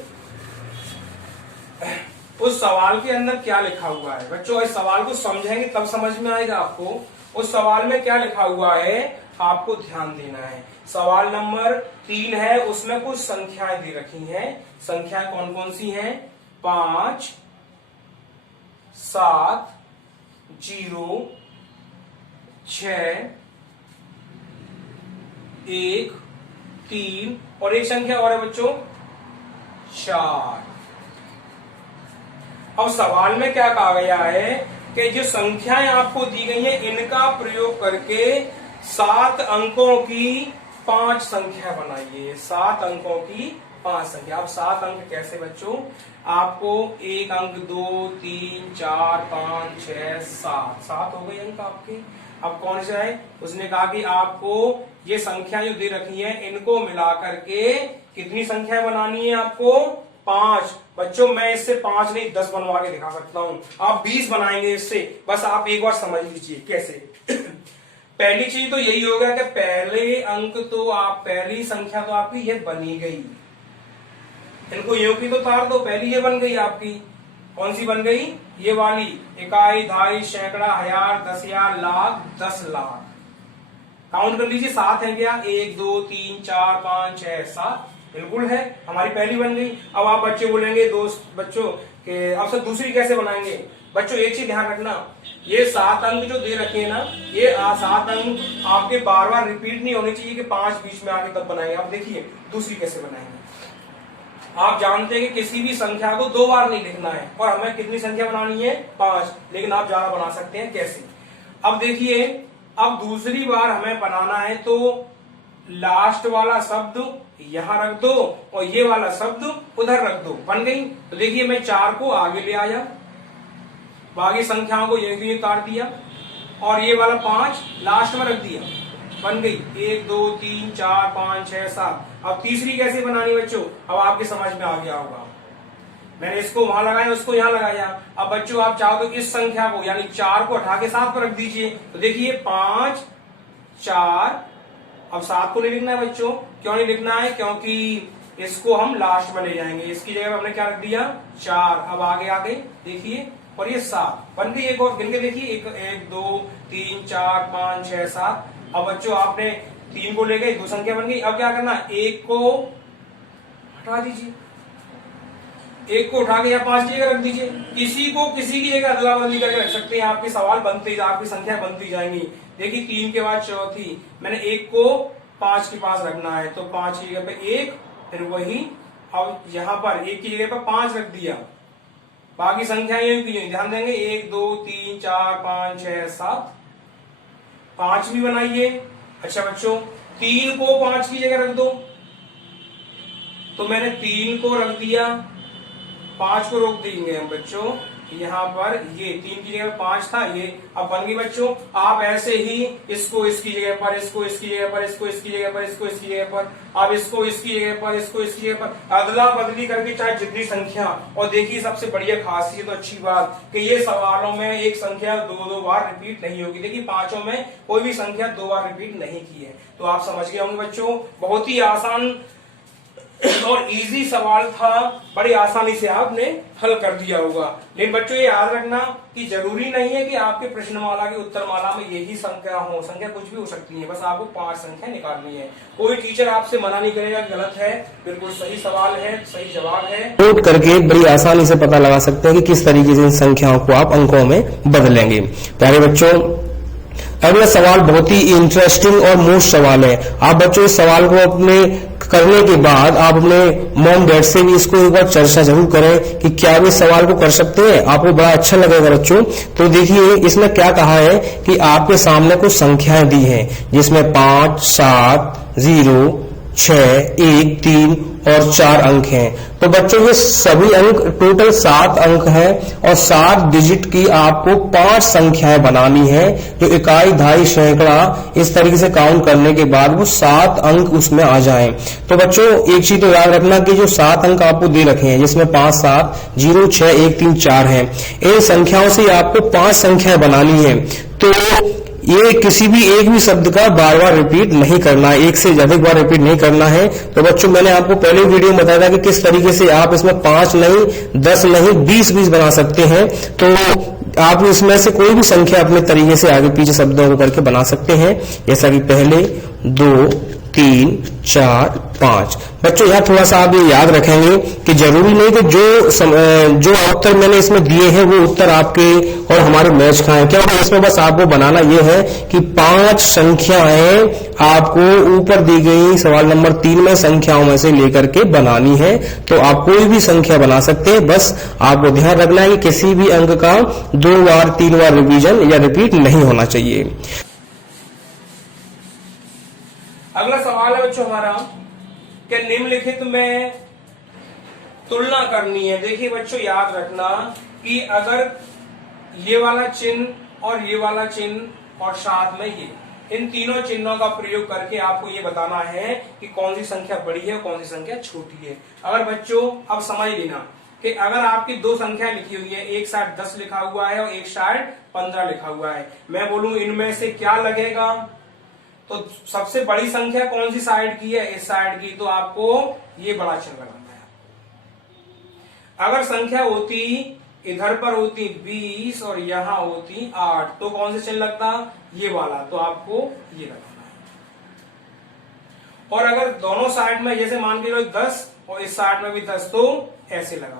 उस सवाल के अंदर क्या लिखा हुआ है। बच्चों इस सवाल को समझेंगे तब समझ में आएगा आपको उस सवाल में क्या लिखा हुआ है, आपको ध्यान देना है। सवाल नंबर 3 है, उसमें कुछ संख्याएं दे रखी हैं। संख्याएं कौन कौन सी हैं? 5, 7, 0, 6, 1, 3 और एक संख्या और है बच्चों 4। अब सवाल में क्या कहा गया है कि जो संख्याएं आपको दी गई हैं इनका प्रयोग करके 7 अंकों की 5 संख्या बनाइए। 7 अंकों की 5 संख्या। अब 7 अंक कैसे बच्चों? आपको 1 अंक, 2, 3, 4, 5, 6, 7 हो गए अंक आपके। अब कौन सा है? उसने कहा कि आपको ये संख्या जो दे रखी है इनको मिलाकर के कितनी संख्या बनानी है आपको? 5। बच्चों मैं इससे 5 नहीं 10 बनवा के दिखा सकता हूं, आप 20 बनाएंगे इससे। बस आप एक बार समझ लीजिए कैसे। पहली चीज तो यही होगा कि पहले अंक तो आप, पहली संख्या तो आपकी ये बनी गई, इनको यूं की तो तार दो, पहली ये बन गई आपकी। कौन सी बन गई? ये वाली। इकाई, दहाई, सैकड़ा, हजार, 10,000, लाख, 10 लाख। काउंट कर लीजिए, 7 है क्या? 1, 2, 3, 4, 5, 6, 7 बिल्कुल है, हमारी पहली बन गई। अब आप बच्चे बोलेंगे दोस्त बच्चों के अब सर दूसरी कैसे बनाएंगे? बच्चों एक चीज ध्यान रखना, ये 7 अंक जो दे रखे हैं ना, ये 7 अंक आपके बार बार रिपीट नहीं होने चाहिए कि 5 बीच में आके तब बनाएंगे। आप देखिए दूसरी कैसे बनाएंगे। आप जानते हैं कि किसी भी संख्या को 2 बार नहीं लिखना है, और हमें कितनी संख्या बनानी है? 5, लेकिन आप ज्यादा बना सकते हैं। कैसे? अब देखिए, अब दूसरी बार हमें बनाना है तो लास्ट वाला शब्द यहां रख दो और ये वाला शब्द उधर रख दो, बन गई। तो देखिए मैं 4 को आगे ले आया, बाकी संख्याओं को ये काट दिया, और ये वाला 5 लास्ट में रख दिया, बन गई। 1, 2, 3, 4, 5, 6, 7। अब तीसरी कैसे बनानी बच्चों? अब आपके समझ में आ गया होगा, मैंने इसको वहां लगाया, उसको यहां लगाया। अब बच्चों आप चाहो तो इस संख्या को यानी 4 को हटा के 7 पर रख दीजिए। तो देखिए 5, 4। अब 7 को नहीं लिखना है बच्चों, क्यों नहीं लिखना है? क्योंकि इसको हम लास्ट में ले जाएंगे। इसकी जगह हमने क्या रख दिया? 4। अब आगे आगे देखिए, और ये 7 बन गई। एक और गिन के देखिए, 1, 2, 3, 4, 5, 6, 7। अब बच्चों आपने 3 को ले गए, 2 संख्या बन गई। अब क्या करना? 1 को हटा दीजिए, 1 को उठा के या 5 की जगह रख दीजिए। किसी को किसी की जगह अदला बदली करके रख सकते हैं, आपके सवाल बनते, आपकी संख्या बनती जाएंगी। देखिए 3 के बाद चौथी, मैंने 1 को 5 के पास रखना है, तो 5 की जगह पे 1, फिर वही। अब यहां पर 1 की जगह पर 5 रख दिया, बाकी संख्याएं यूं की यूं ध्यान देंगे, 1 2 3 4 5 6 7, 5 भी बनाइए। अच्छा बच्चों 3 को 5 की जगह रख दो, तो मैंने 3 को रख दिया, 5 को रोक देंगे हम बच्चों यहाँ पर, ये 3 की जगह 5 था, ये अब बन गई बच्चों। आप ऐसे ही इसको इसकी जगह पर, इसको इसकी जगह पर, इसको इसकी जगह पर, इसको इसकी जगह पर, अब इसको इसकी जगह पर, इसको इसकी जगह पर अदला बदली करके चाहे जितनी संख्या। और देखिए सबसे बढ़िया खासियत तो अच्छी बात कि ये सवालों में एक संख्या दो बार रिपीट नहीं होगी। देखिए पांचों में कोई भी संख्या 2 बार रिपीट नहीं की है। तो आप समझ गए होंगे बच्चों, बहुत ही आसान और इजी सवाल था, बड़ी आसानी से आपने हल कर दिया होगा। लेकिन बच्चों ये याद रखना कि जरूरी नहीं है कि आपके प्रश्नमाला की उत्तरमाला में यही संख्या हो, संख्या कुछ भी हो सकती है, बस आपको 5 संख्या निकालनी है। कोई टीचर आपसे मना नहीं करेगा गलत है, बिल्कुल सही सवाल है, सही जवाब है। नोट करके बड़ी आसानी से पता लगा सकते हैं कि किस तरीके से इन संख्याओं को आप अंकों में बदलेंगे। प्यारे बच्चों अगला सवाल बहुत ही इंटरेस्टिंग और मोस्ट सवाल है। आप बच्चों इस सवाल को अपने करने के बाद आप अपने मॉम डैड से भी इसको एक बार चर्चा जरूर करें कि क्या वे सवाल को कर सकते हैं, आपको बड़ा अच्छा लगेगा बच्चों। तो देखिए इसमें क्या कहा है कि आपके सामने कुछ संख्याएं दी हैं जिसमें 5 7 0 6 1 3 और 4 अंक हैं। तो बच्चों ये सभी अंक टोटल 7 अंक हैं और 7 डिजिट की आपको 5 संख्याएं बनानी है, जो इकाई दहाई सैकड़ा इस तरीके से काउंट करने के बाद वो 7 अंक उसमें आ जाएं। तो बच्चों एक चीज तो याद रखना कि जो 7 अंक आपको दे रखे हैं जिसमें 5 7 0 6 1 3 4 हैं, इन संख्याओं से आपको 5 संख्याएं बनानी है। तो ये किसी भी एक भी शब्द का बार बार रिपीट नहीं करना है, एक से अधिक बार रिपीट नहीं करना है। तो बच्चों मैंने आपको पहले वीडियो में बताया था कि किस तरीके से आप इसमें 5 नहीं 10 नहीं 20 बना सकते हैं। तो आप इसमें से कोई भी संख्या अपने तरीके से आगे पीछे शब्दों को करके बना सकते हैं, जैसा कि पहले 2 3 4 5। बच्चों यहाँ थोड़ा सा आप ये याद रखेंगे कि जरूरी नहीं कि जो उत्तर मैंने इसमें दिए हैं वो उत्तर आपके और हमारे मैच का है, क्योंकि इसमें बस आपको बनाना ये है कि 5 संख्याएं आपको ऊपर दी गई सवाल नंबर 3 में संख्याओं में से लेकर के बनानी है। तो आप कोई भी संख्या बना सकते हैं, बस आपको ध्यान रखना है कि किसी भी अंक का 2 बार 3 बार रिवीजन या रिपीट नहीं होना चाहिए। अगला सवाल है बच्चों हमारा कि निम्नलिखित में तुलना करनी है। देखिए बच्चों याद रखना कि अगर ये वाला चिन्ह और ये वाला चिन्ह और साथ में ये, इन तीनों चिन्हों का प्रयोग करके आपको ये बताना है कि कौन सी संख्या बड़ी है और कौन सी संख्या छोटी है। अगर बच्चों अब समझ लेना कि अगर आपकी 2 संख्या लिखी हुई है, एक साइड 10 लिखा हुआ है और एक साइड 15 लिखा हुआ है, मैं बोलूं इनमें से क्या लगेगा, तो सबसे बड़ी संख्या कौन सी साइड की है, इस साइड की, तो आपको ये बड़ा चिन्ह लगाना है। अगर संख्या होती इधर पर होती 20 और यहां होती 8, तो कौन सा चिन्ह लगता, ये वाला, तो आपको ये लगाना है। और अगर दोनों साइड में जैसे मान के लो 10 और इस साइड में भी 10, तो ऐसे लगाना था।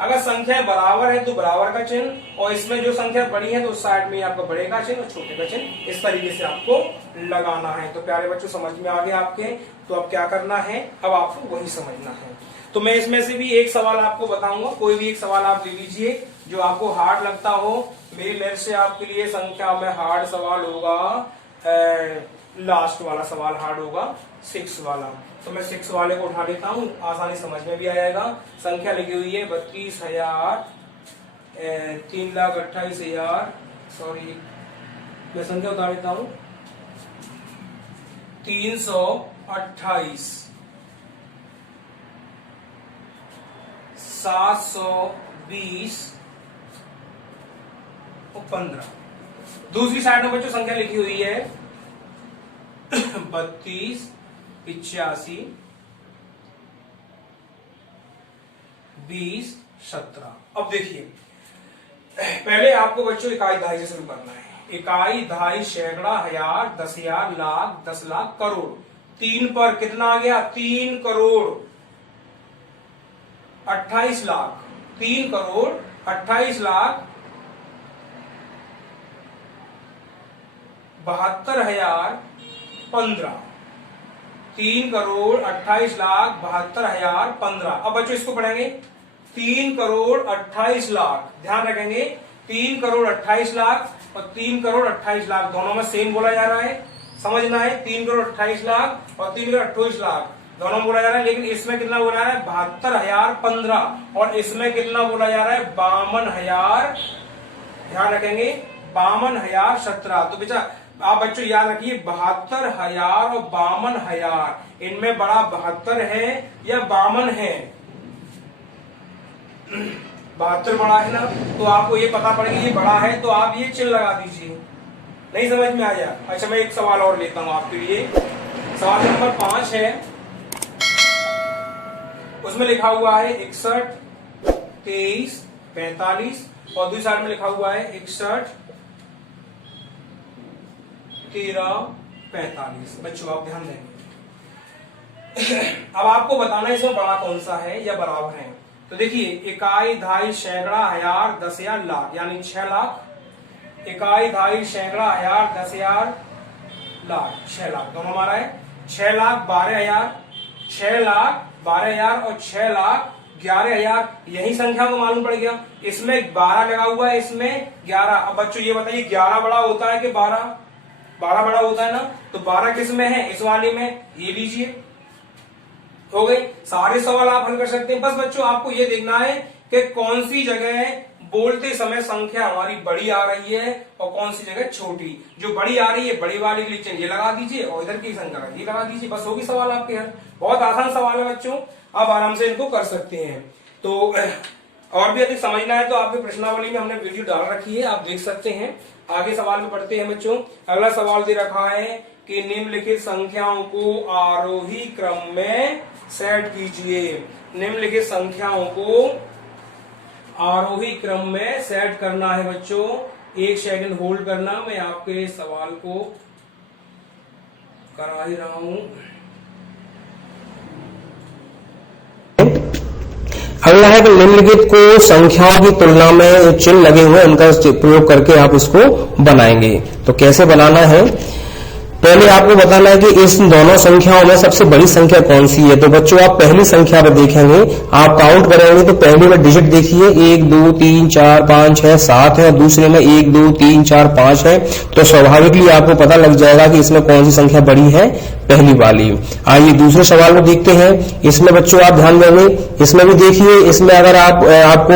अगर संख्या बराबर है तो बराबर का चिन्ह, और इसमें जो संख्या बड़ी है तो उस साइड में आपका बड़े का चिन्ह और छोटे का चिन्ह, इस तरीके से आपको लगाना है। तो प्यारे बच्चों समझ में आ गया आपके, तो अब क्या करना है, अब आपको वही समझना है। तो मैं इसमें से भी एक सवाल आपको बताऊंगा, कोई भी एक सवाल आप ले लीजिए जो आपको हार्ड लगता हो। मेरी तरफ से आपके लिए संख्या में हार्ड सवाल होगा, लास्ट वाला सवाल हार्ड होगा, 6 वाला। तो मैं 6 वाले को उठा लेता हूँ, आसानी समझ में भी आ जाएगा। संख्या लिखी हुई है 32,000 3,28,000, सॉरी मैं संख्या उतार लेता हूँ 328 720 और 15। दूसरी साइड में बच्चों संख्या लिखी हुई है 32 85 20 17। अब देखिए पहले आपको बच्चों इकाई दहाई से शुरू करना है। इकाई दहाई सैकड़ा हजार 10,000 लाख 10 लाख करोड़। 3 पर कितना आ गया, 3 करोड़ 28 लाख, 3 करोड़ 28 लाख 72,015, 3 करोड़ 28 लाख 72,015। अब बच्चों इसको पढ़ेंगे 3,28,00,000। ध्यान रखेंगे 3,28,00,000 और 3,28,00,000 दोनों में सेम बोला जा रहा है, समझना है। 3,28,00,000 और 3,28,00,000 दोनों बोला जा रहा है, लेकिन इसमें कितना बोला रहा है 72,015 और इसमें कितना बोला जा रहा है 52,000। ध्यान रखेंगे 52,017। तो बेटा आप बच्चों याद रखिए 72,000 और 52,000, इनमें बड़ा 72 है या 52 है? 72 बड़ा है ना, तो आपको ये पता पड़ेगा ये बड़ा है, तो आप ये चिन्ह लगा दीजिए। नहीं समझ में आया? अच्छा मैं एक सवाल और लेता हूं आपके लिए। सवाल नंबर 5 है, उसमें लिखा हुआ है 61, 23, 45 और दूसरी साइड में लिखा हुआ है 61, 13, 45। बच्चों आप ध्यान देंगे। अब आपको बताना है इसमें बड़ा कौन सा है या बराबर है। तो देखिए इकाई, दहाई, सैकड़ा, हजार, 10,000, लाख, यानी 6 लाख। इकाई, दहाई, सैकड़ा, हजार, 10,000, लाख, 6 लाख दोनों हमारा है। 6 लाख 12,000, 6 लाख 12,000 और 6 लाख 11,000। यही संख्या को मालूम पड़ गया। इसमें 12 लगा हुआ है, इसमें 11। अब बच्चों ये बताइए 11 बड़ा होता है कि 12? 12 बड़ा होता है ना, तो 12 किस में है? इस वाले में। ये लीजिए, हो गई। सारे सवाल आप हल कर सकते हैं। बस बच्चों आपको ये देखना है कि कौन सी जगह बोलते समय संख्या हमारी बड़ी आ रही है और कौन सी जगह छोटी। जो बड़ी आ रही है बड़ी वाले के लिए चिन्ह ये लगा दीजिए और इधर की संख्या ये लगा दीजिए, बस होगी सवाल आपके हल। बहुत आसान सवाल है बच्चों, आप आराम से इनको कर सकते हैं। तो और भी अधिक समझना है तो आपके प्रश्नावली में हमने वीडियो डाल रखी है, आप देख सकते हैं। आगे सवाल में पढ़ते हैं बच्चों। अगला सवाल दे रखा है कि निम्नलिखित संख्याओं को आरोही क्रम में सेट कीजिए। निम्नलिखित संख्याओं को आरोही क्रम में सेट करना है बच्चों। 1 सेकंड होल्ड करना, मैं आपके सवाल को करा ही रहा हूं। अगला है कि निम्नलिखित को संख्याओं की तुलना में चिन्ह लगे हुए उनका प्रयोग करके आप इसको बनाएंगे। तो कैसे बनाना है, पहले आपको बताना है कि इस दोनों संख्याओं में सबसे बड़ी संख्या कौन सी है। तो बच्चों आप पहली संख्या पर देखेंगे, आप काउंट करेंगे तो पहले में डिजिट देखिए 1 2 3 4 5 6 7 है और दूसरे में 1 2 3 4 5 है। तो स्वाभाविकली आपको पता लग जाएगा कि इसमें कौन सी संख्या बड़ी है, पहली वाली। आइए दूसरे सवाल को देखते हैं। इसमें बच्चों आप ध्यान देंगे, इसमें भी देखिए, इसमें अगर आपको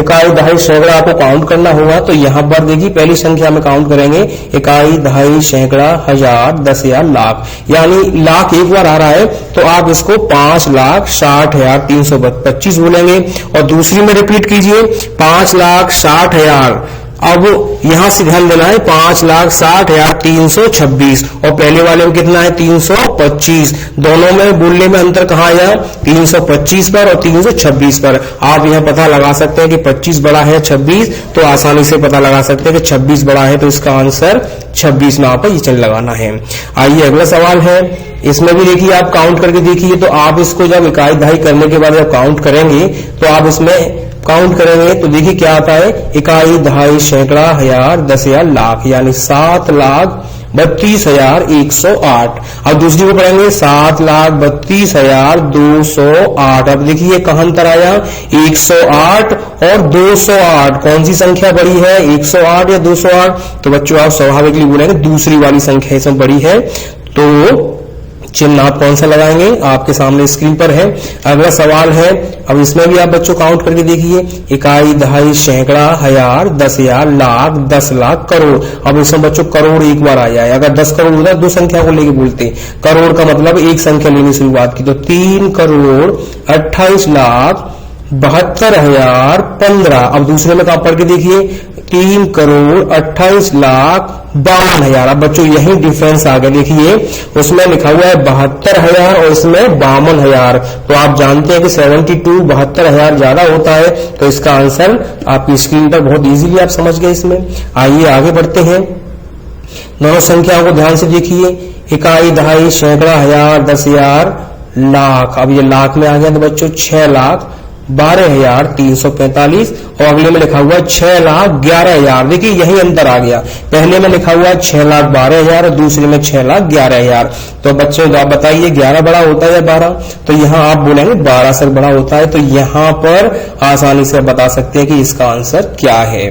इकाई, दहाई, सैकड़ा आपको काउंट करना होगा तो यहाँ पर देखिए पहली संख्या में काउंट करेंगे इकाई, दहाई, सैकड़ा, हजार, 10,000, लाख, यानी लाख एक बार आ रहा है तो आप इसको 5,60,325 बोलेंगे। और दूसरी में रिपीट कीजिए 5,60,000। अब यहां से ध्यान देना है 5,60,326 और पहले वाले में कितना है 325। दोनों में बोलने में अंतर कहाँ आया, 325 पर और 326 पर। आप यहां पता लगा सकते हैं कि 25 बड़ा है 26, तो आसानी से पता लगा सकते हैं कि 26 बड़ा है, तो इसका आंसर 26 में आप ये चिन्ह लगाना है। आइए अगला सवाल है। इसमें भी देखिए आप काउंट करके देखिए, तो आप इसको जब इकाई दहाई करने के बाद जब काउंट करेंगे तो आप इसमें काउंट करेंगे तो देखिए क्या आता है, इकाई, दहाई, सैकड़ा, हजार, 10,000, लाख, यानी 7,32,108। अब दूसरी को पढ़ेंगे 7,32,208। अब देखिए कहां अंतर आया, 108 और 208, कौन सी संख्या बड़ी है, 108 या 208? तो बच्चों आप स्वाभाविकली बोलेंगे दूसरी वाली संख्या इसमें बड़ी है। तो चिन्ह आप कौन सा लगाएंगे, आपके सामने स्क्रीन पर है। अगला सवाल है, अब इसमें भी आप बच्चों काउंट करके देखिए, इकाई, दहाई, सैकड़ा, हजार, 10,000, लाख, 10 लाख, करोड़। अब इसमें बच्चों करोड़ एक बार आया है। अगर 10 करोड़ होता है 2 संख्या को लेके बोलते, करोड़ का मतलब एक संख्या लेने शुरुआत की, तो 3,28,72,015। अब दूसरे में आप पढ़ के देखिए 3,28,52,000। अब बच्चों यही डिफरेंस आ गया, देखिए उसमें लिखा हुआ है 72,000 और इसमें 52,000। तो आप जानते हैं कि 72 72,000 ज्यादा होता है, तो इसका आंसर आपकी स्क्रीन पर बहुत इजीली आप समझ गए इसमें। आइए आगे बढ़ते हैं। दोनों संख्याओं को ध्यान से देखिए, इकाई, दहाई, सैकड़ा, हजार, 10,000, लाख। अब ये लाख में आ गया तो बच्चों 6,00,000 12,345 और अगले में लिखा हुआ है 6,11,000। देखिए यही अंतर आ गया, पहले में लिखा हुआ है 6,12,000 और दूसरे में 6,11,000। तो बच्चों आप बताइए 11 बड़ा होता है या 12? तो यहाँ आप बोलेंगे 12 से बड़ा होता है। तो यहाँ पर आसानी से बता सकते हैं कि इसका आंसर क्या है।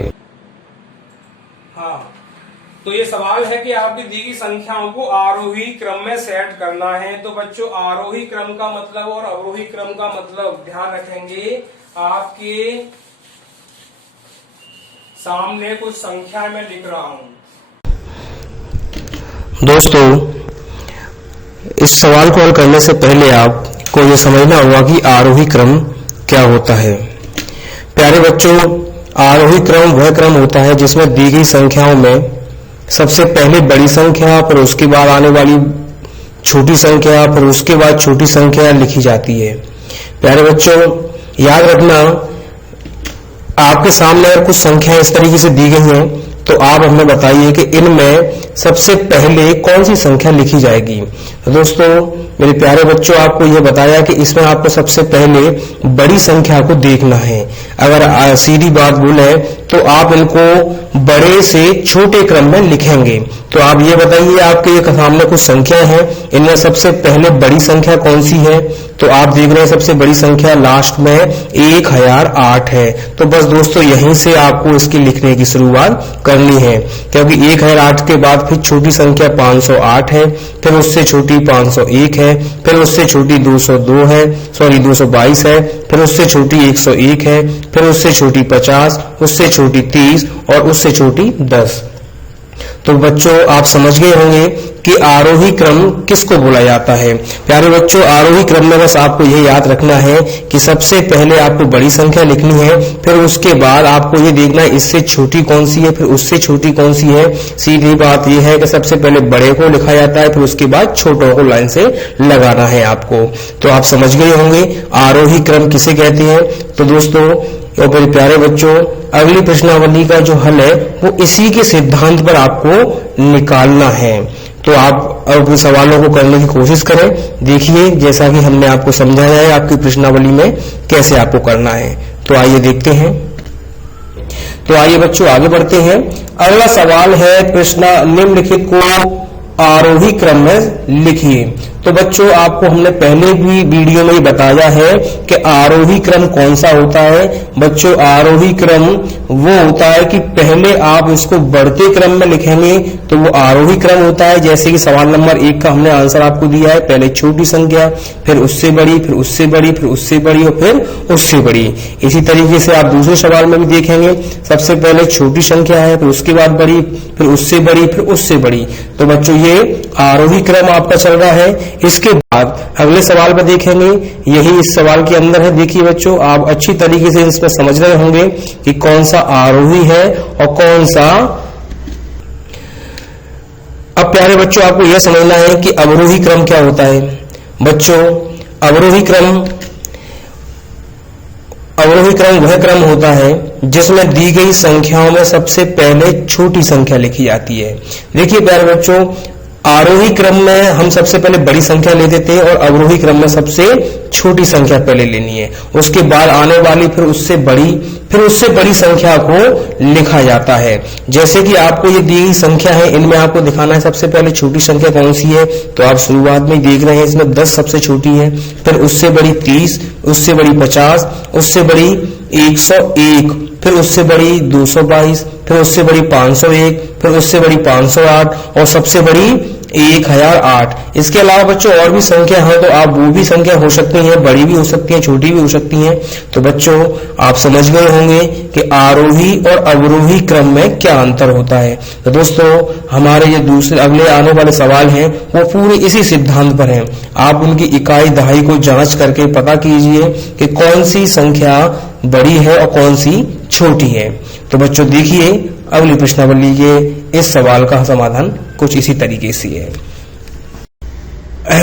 तो ये सवाल है कि आपकी दी गई संख्याओं को आरोही क्रम में सेट करना है। तो बच्चों आरोही क्रम का मतलब और अवरोही क्रम का मतलब ध्यान रखेंगे। आपके सामने कुछ संख्या में लिख रहा हूं। दोस्तों इस सवाल को हल करने से पहले आपको ये समझना होगा कि आरोही क्रम क्या होता है। प्यारे बच्चों, आरोही क्रम वह क्रम होता है जिसमें दी गई संख्याओं में सबसे पहले बड़ी संख्या, फिर उसके बाद आने वाली छोटी संख्या, फिर उसके बाद छोटी संख्या लिखी जाती है। प्यारे बच्चों याद रखना, आपके सामने अगर कुछ संख्या इस तरीके से दी गई हैं तो आप हमें बताइए कि इनमें सबसे पहले कौन सी संख्या लिखी जाएगी। तो दोस्तों मेरे प्यारे बच्चों, आपको यह बताया कि इसमें आपको सबसे पहले बड़ी संख्या को देखना है। अगर सीधी बात बोले तो आप इनको बड़े से छोटे क्रम में लिखेंगे। तो आप ये बताइए, आपके ये सामने कुछ संख्या है, इनमें सबसे पहले बड़ी संख्या कौन सी है? तो आप देख रहे हैं सबसे बड़ी संख्या लास्ट में 1008 है। तो बस दोस्तों यहीं से आपको इसकी लिखने की शुरुआत करनी है, क्योंकि 1008 के बाद फिर छोटी संख्या 508 है, फिर उससे छोटी 501 है, फिर उससे छोटी 202 है, 222 है, फिर उससे छोटी 101 है, फिर उससे छोटी 50, उससे छोटी 30 और उससे छोटी 10। तो बच्चों आप समझ गए होंगे कि आरोही क्रम किसको बोला जाता है। प्यारे बच्चों आरोही क्रम में बस आपको यह याद रखना है कि सबसे पहले आपको बड़ी संख्या लिखनी है, फिर उसके बाद आपको ये देखना है इससे छोटी कौन सी है, फिर उससे छोटी कौन सी है। सीधी बात यह है कि सबसे पहले बड़े को लिखा जाता है, फिर उसके बाद छोटों को लाइन से लगाना है आपको। तो आप समझ गए होंगे आरोही क्रम किसे कहते हैं। तो दोस्तों और मेरे प्यारे बच्चों, अगली प्रश्नावली का जो हल है वो इसी के सिद्धांत पर आपको निकालना है। तो आप अपने सवालों को करने की कोशिश करें। देखिए जैसा कि हमने आपको समझाया है आपकी प्रश्नावली में कैसे आपको करना है। तो आइए देखते हैं। तो आइए बच्चों आगे बढ़ते हैं। अगला सवाल है प्रश्न निम्नलिखित को आरोही क्रम में लिखिए। तो बच्चों आपको हमने पहले भी वीडियो में ही बताया है कि आरोही क्रम कौन सा होता है। बच्चों आरोही क्रम वो होता है कि पहले आप इसको बढ़ते क्रम में लिखेंगे तो वो आरोही क्रम होता है। जैसे कि सवाल नंबर 1 का हमने आंसर आपको दिया है, पहले छोटी संख्या, फिर उससे बड़ी, फिर उससे बड़ी, फिर उससे बड़ी और फिर उससे बड़ी। इसी तरीके से आप दूसरे सवाल में भी देखेंगे, सबसे पहले छोटी संख्या है, फिर उसके बाद बड़ी, फिर उससे बड़ी, फिर उससे बड़ी। तो बच्चों ये आरोही क्रम आपका चल रहा है। इसके बाद अगले सवाल में देखेंगे, यही इस सवाल के अंदर है। देखिए बच्चों आप अच्छी तरीके से इसमें समझ रहे होंगे कि कौन सा आरोही है और कौन सा। अब प्यारे बच्चों आपको यह समझना है कि अवरोही क्रम क्या होता है। बच्चों अवरोही क्रम वह क्रम होता है जिसमें दी गई संख्याओं में सबसे पहले छोटी संख्या लिखी जाती है। देखिए प्यारे बच्चों आरोही क्रम में हम सबसे पहले बड़ी संख्या ले देते हैं और अवरोही क्रम में सबसे छोटी संख्या पहले लेनी है, उसके बाद आने वाली फिर उससे बड़ी संख्या को लिखा जाता है। जैसे कि आपको ये दी गई संख्या है, इनमें आपको दिखाना है सबसे पहले छोटी संख्या कौन सी है। तो आप शुरुआत में देख रहे हैं इसमें 10 सबसे छोटी है, फिर उससे बड़ी 30, उससे बड़ी 50, उससे बड़ी 101, फिर उससे बड़ी 222, फिर उससे बड़ी 501, फिर उससे बड़ी 508 और सबसे बड़ी 1008। इसके अलावा बच्चों और भी संख्या है, तो आप वो भी संख्या हो सकती हैं, बड़ी भी हो सकती हैं, छोटी भी हो सकती हैं। तो बच्चों आप समझ गए होंगे कि आरोही और अवरोही क्रम में क्या अंतर होता है। तो दोस्तों हमारे ये दूसरे अगले आने वाले सवाल हैं वो पूरे इसी सिद्धांत पर हैं। आप उनकी इकाई दहाई को जांच करके पता कीजिए कि कौन सी संख्या बड़ी है और कौन सी छोटी है। तो बच्चों देखिए अगली प्रश्नावली के इस सवाल का समाधान कुछ इसी तरीके से है,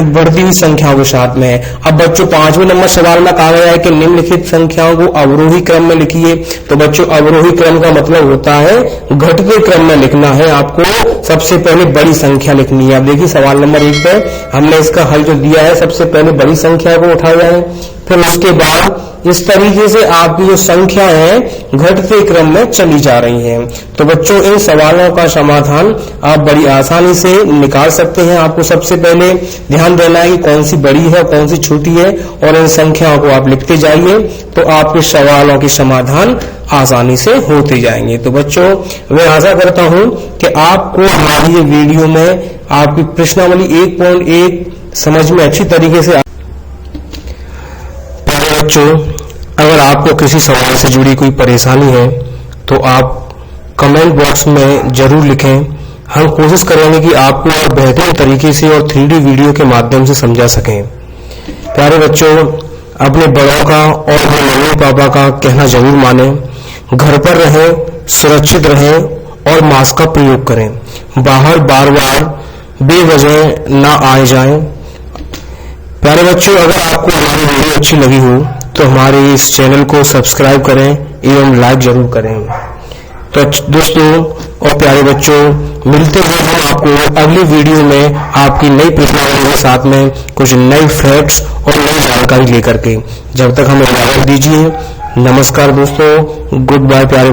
बढ़ती हुई संख्याओं के साथ में है। अब बच्चों 5वें नंबर सवाल में कहा गया है कि निम्नलिखित संख्याओं को अवरोही क्रम में लिखिए। तो बच्चों अवरोही क्रम का मतलब होता है घटते क्रम में लिखना है, आपको सबसे पहले बड़ी संख्या लिखनी है। अब देखिए सवाल नंबर 1 पे हमने इसका हल जो दिया है, सबसे पहले बड़ी संख्या को उठाया है, फिर उसके बाद इस तरीके से आपकी जो संख्या है घटते क्रम में चली जा रही है। तो बच्चों, इन सवालों का समाधान आप बड़ी आसानी से निकाल सकते हैं। आपको सबसे पहले ध्यान देना है कि कौन सी बड़ी है और कौन सी छोटी है, और इन संख्याओं को आप लिखते जाइए तो आपके सवालों के समाधान आसानी से होते जाएंगे। तो बच्चों, मैं आशा करता हूं कि आपको हमारी ये वीडियो में आपकी प्रश्नावली 1.1 समझ में अच्छी तरीके से। बच्चों, अगर आपको किसी सवाल से जुड़ी कोई परेशानी है तो आप कमेंट बॉक्स में जरूर लिखें। हम कोशिश करेंगे कि आपको और बेहतरीन तरीके से और 3D वीडियो के माध्यम से समझा सकें। प्यारे बच्चों, अपने बड़ों का और अपने मम्मी पापा का कहना जरूर मानें। घर पर रहें, सुरक्षित रहें और मास्क का प्रयोग करें। बाहर बार बार बेवजह ना आए जाएं। प्यारे बच्चों, अगर आपको हमारी वीडियो अच्छी लगी हो तो हमारे इस चैनल को सब्सक्राइब करें एवं लाइक जरूर करें। तो दोस्तों और प्यारे बच्चों, मिलते हैं हम आपको अगली वीडियो में आपकी नई प्रश्नावली के साथ में कुछ नई फैक्ट्स और नई जानकारी लेकर के। जब तक हमें इजाजत दीजिए। नमस्कार दोस्तों, गुड बाय प्यारे।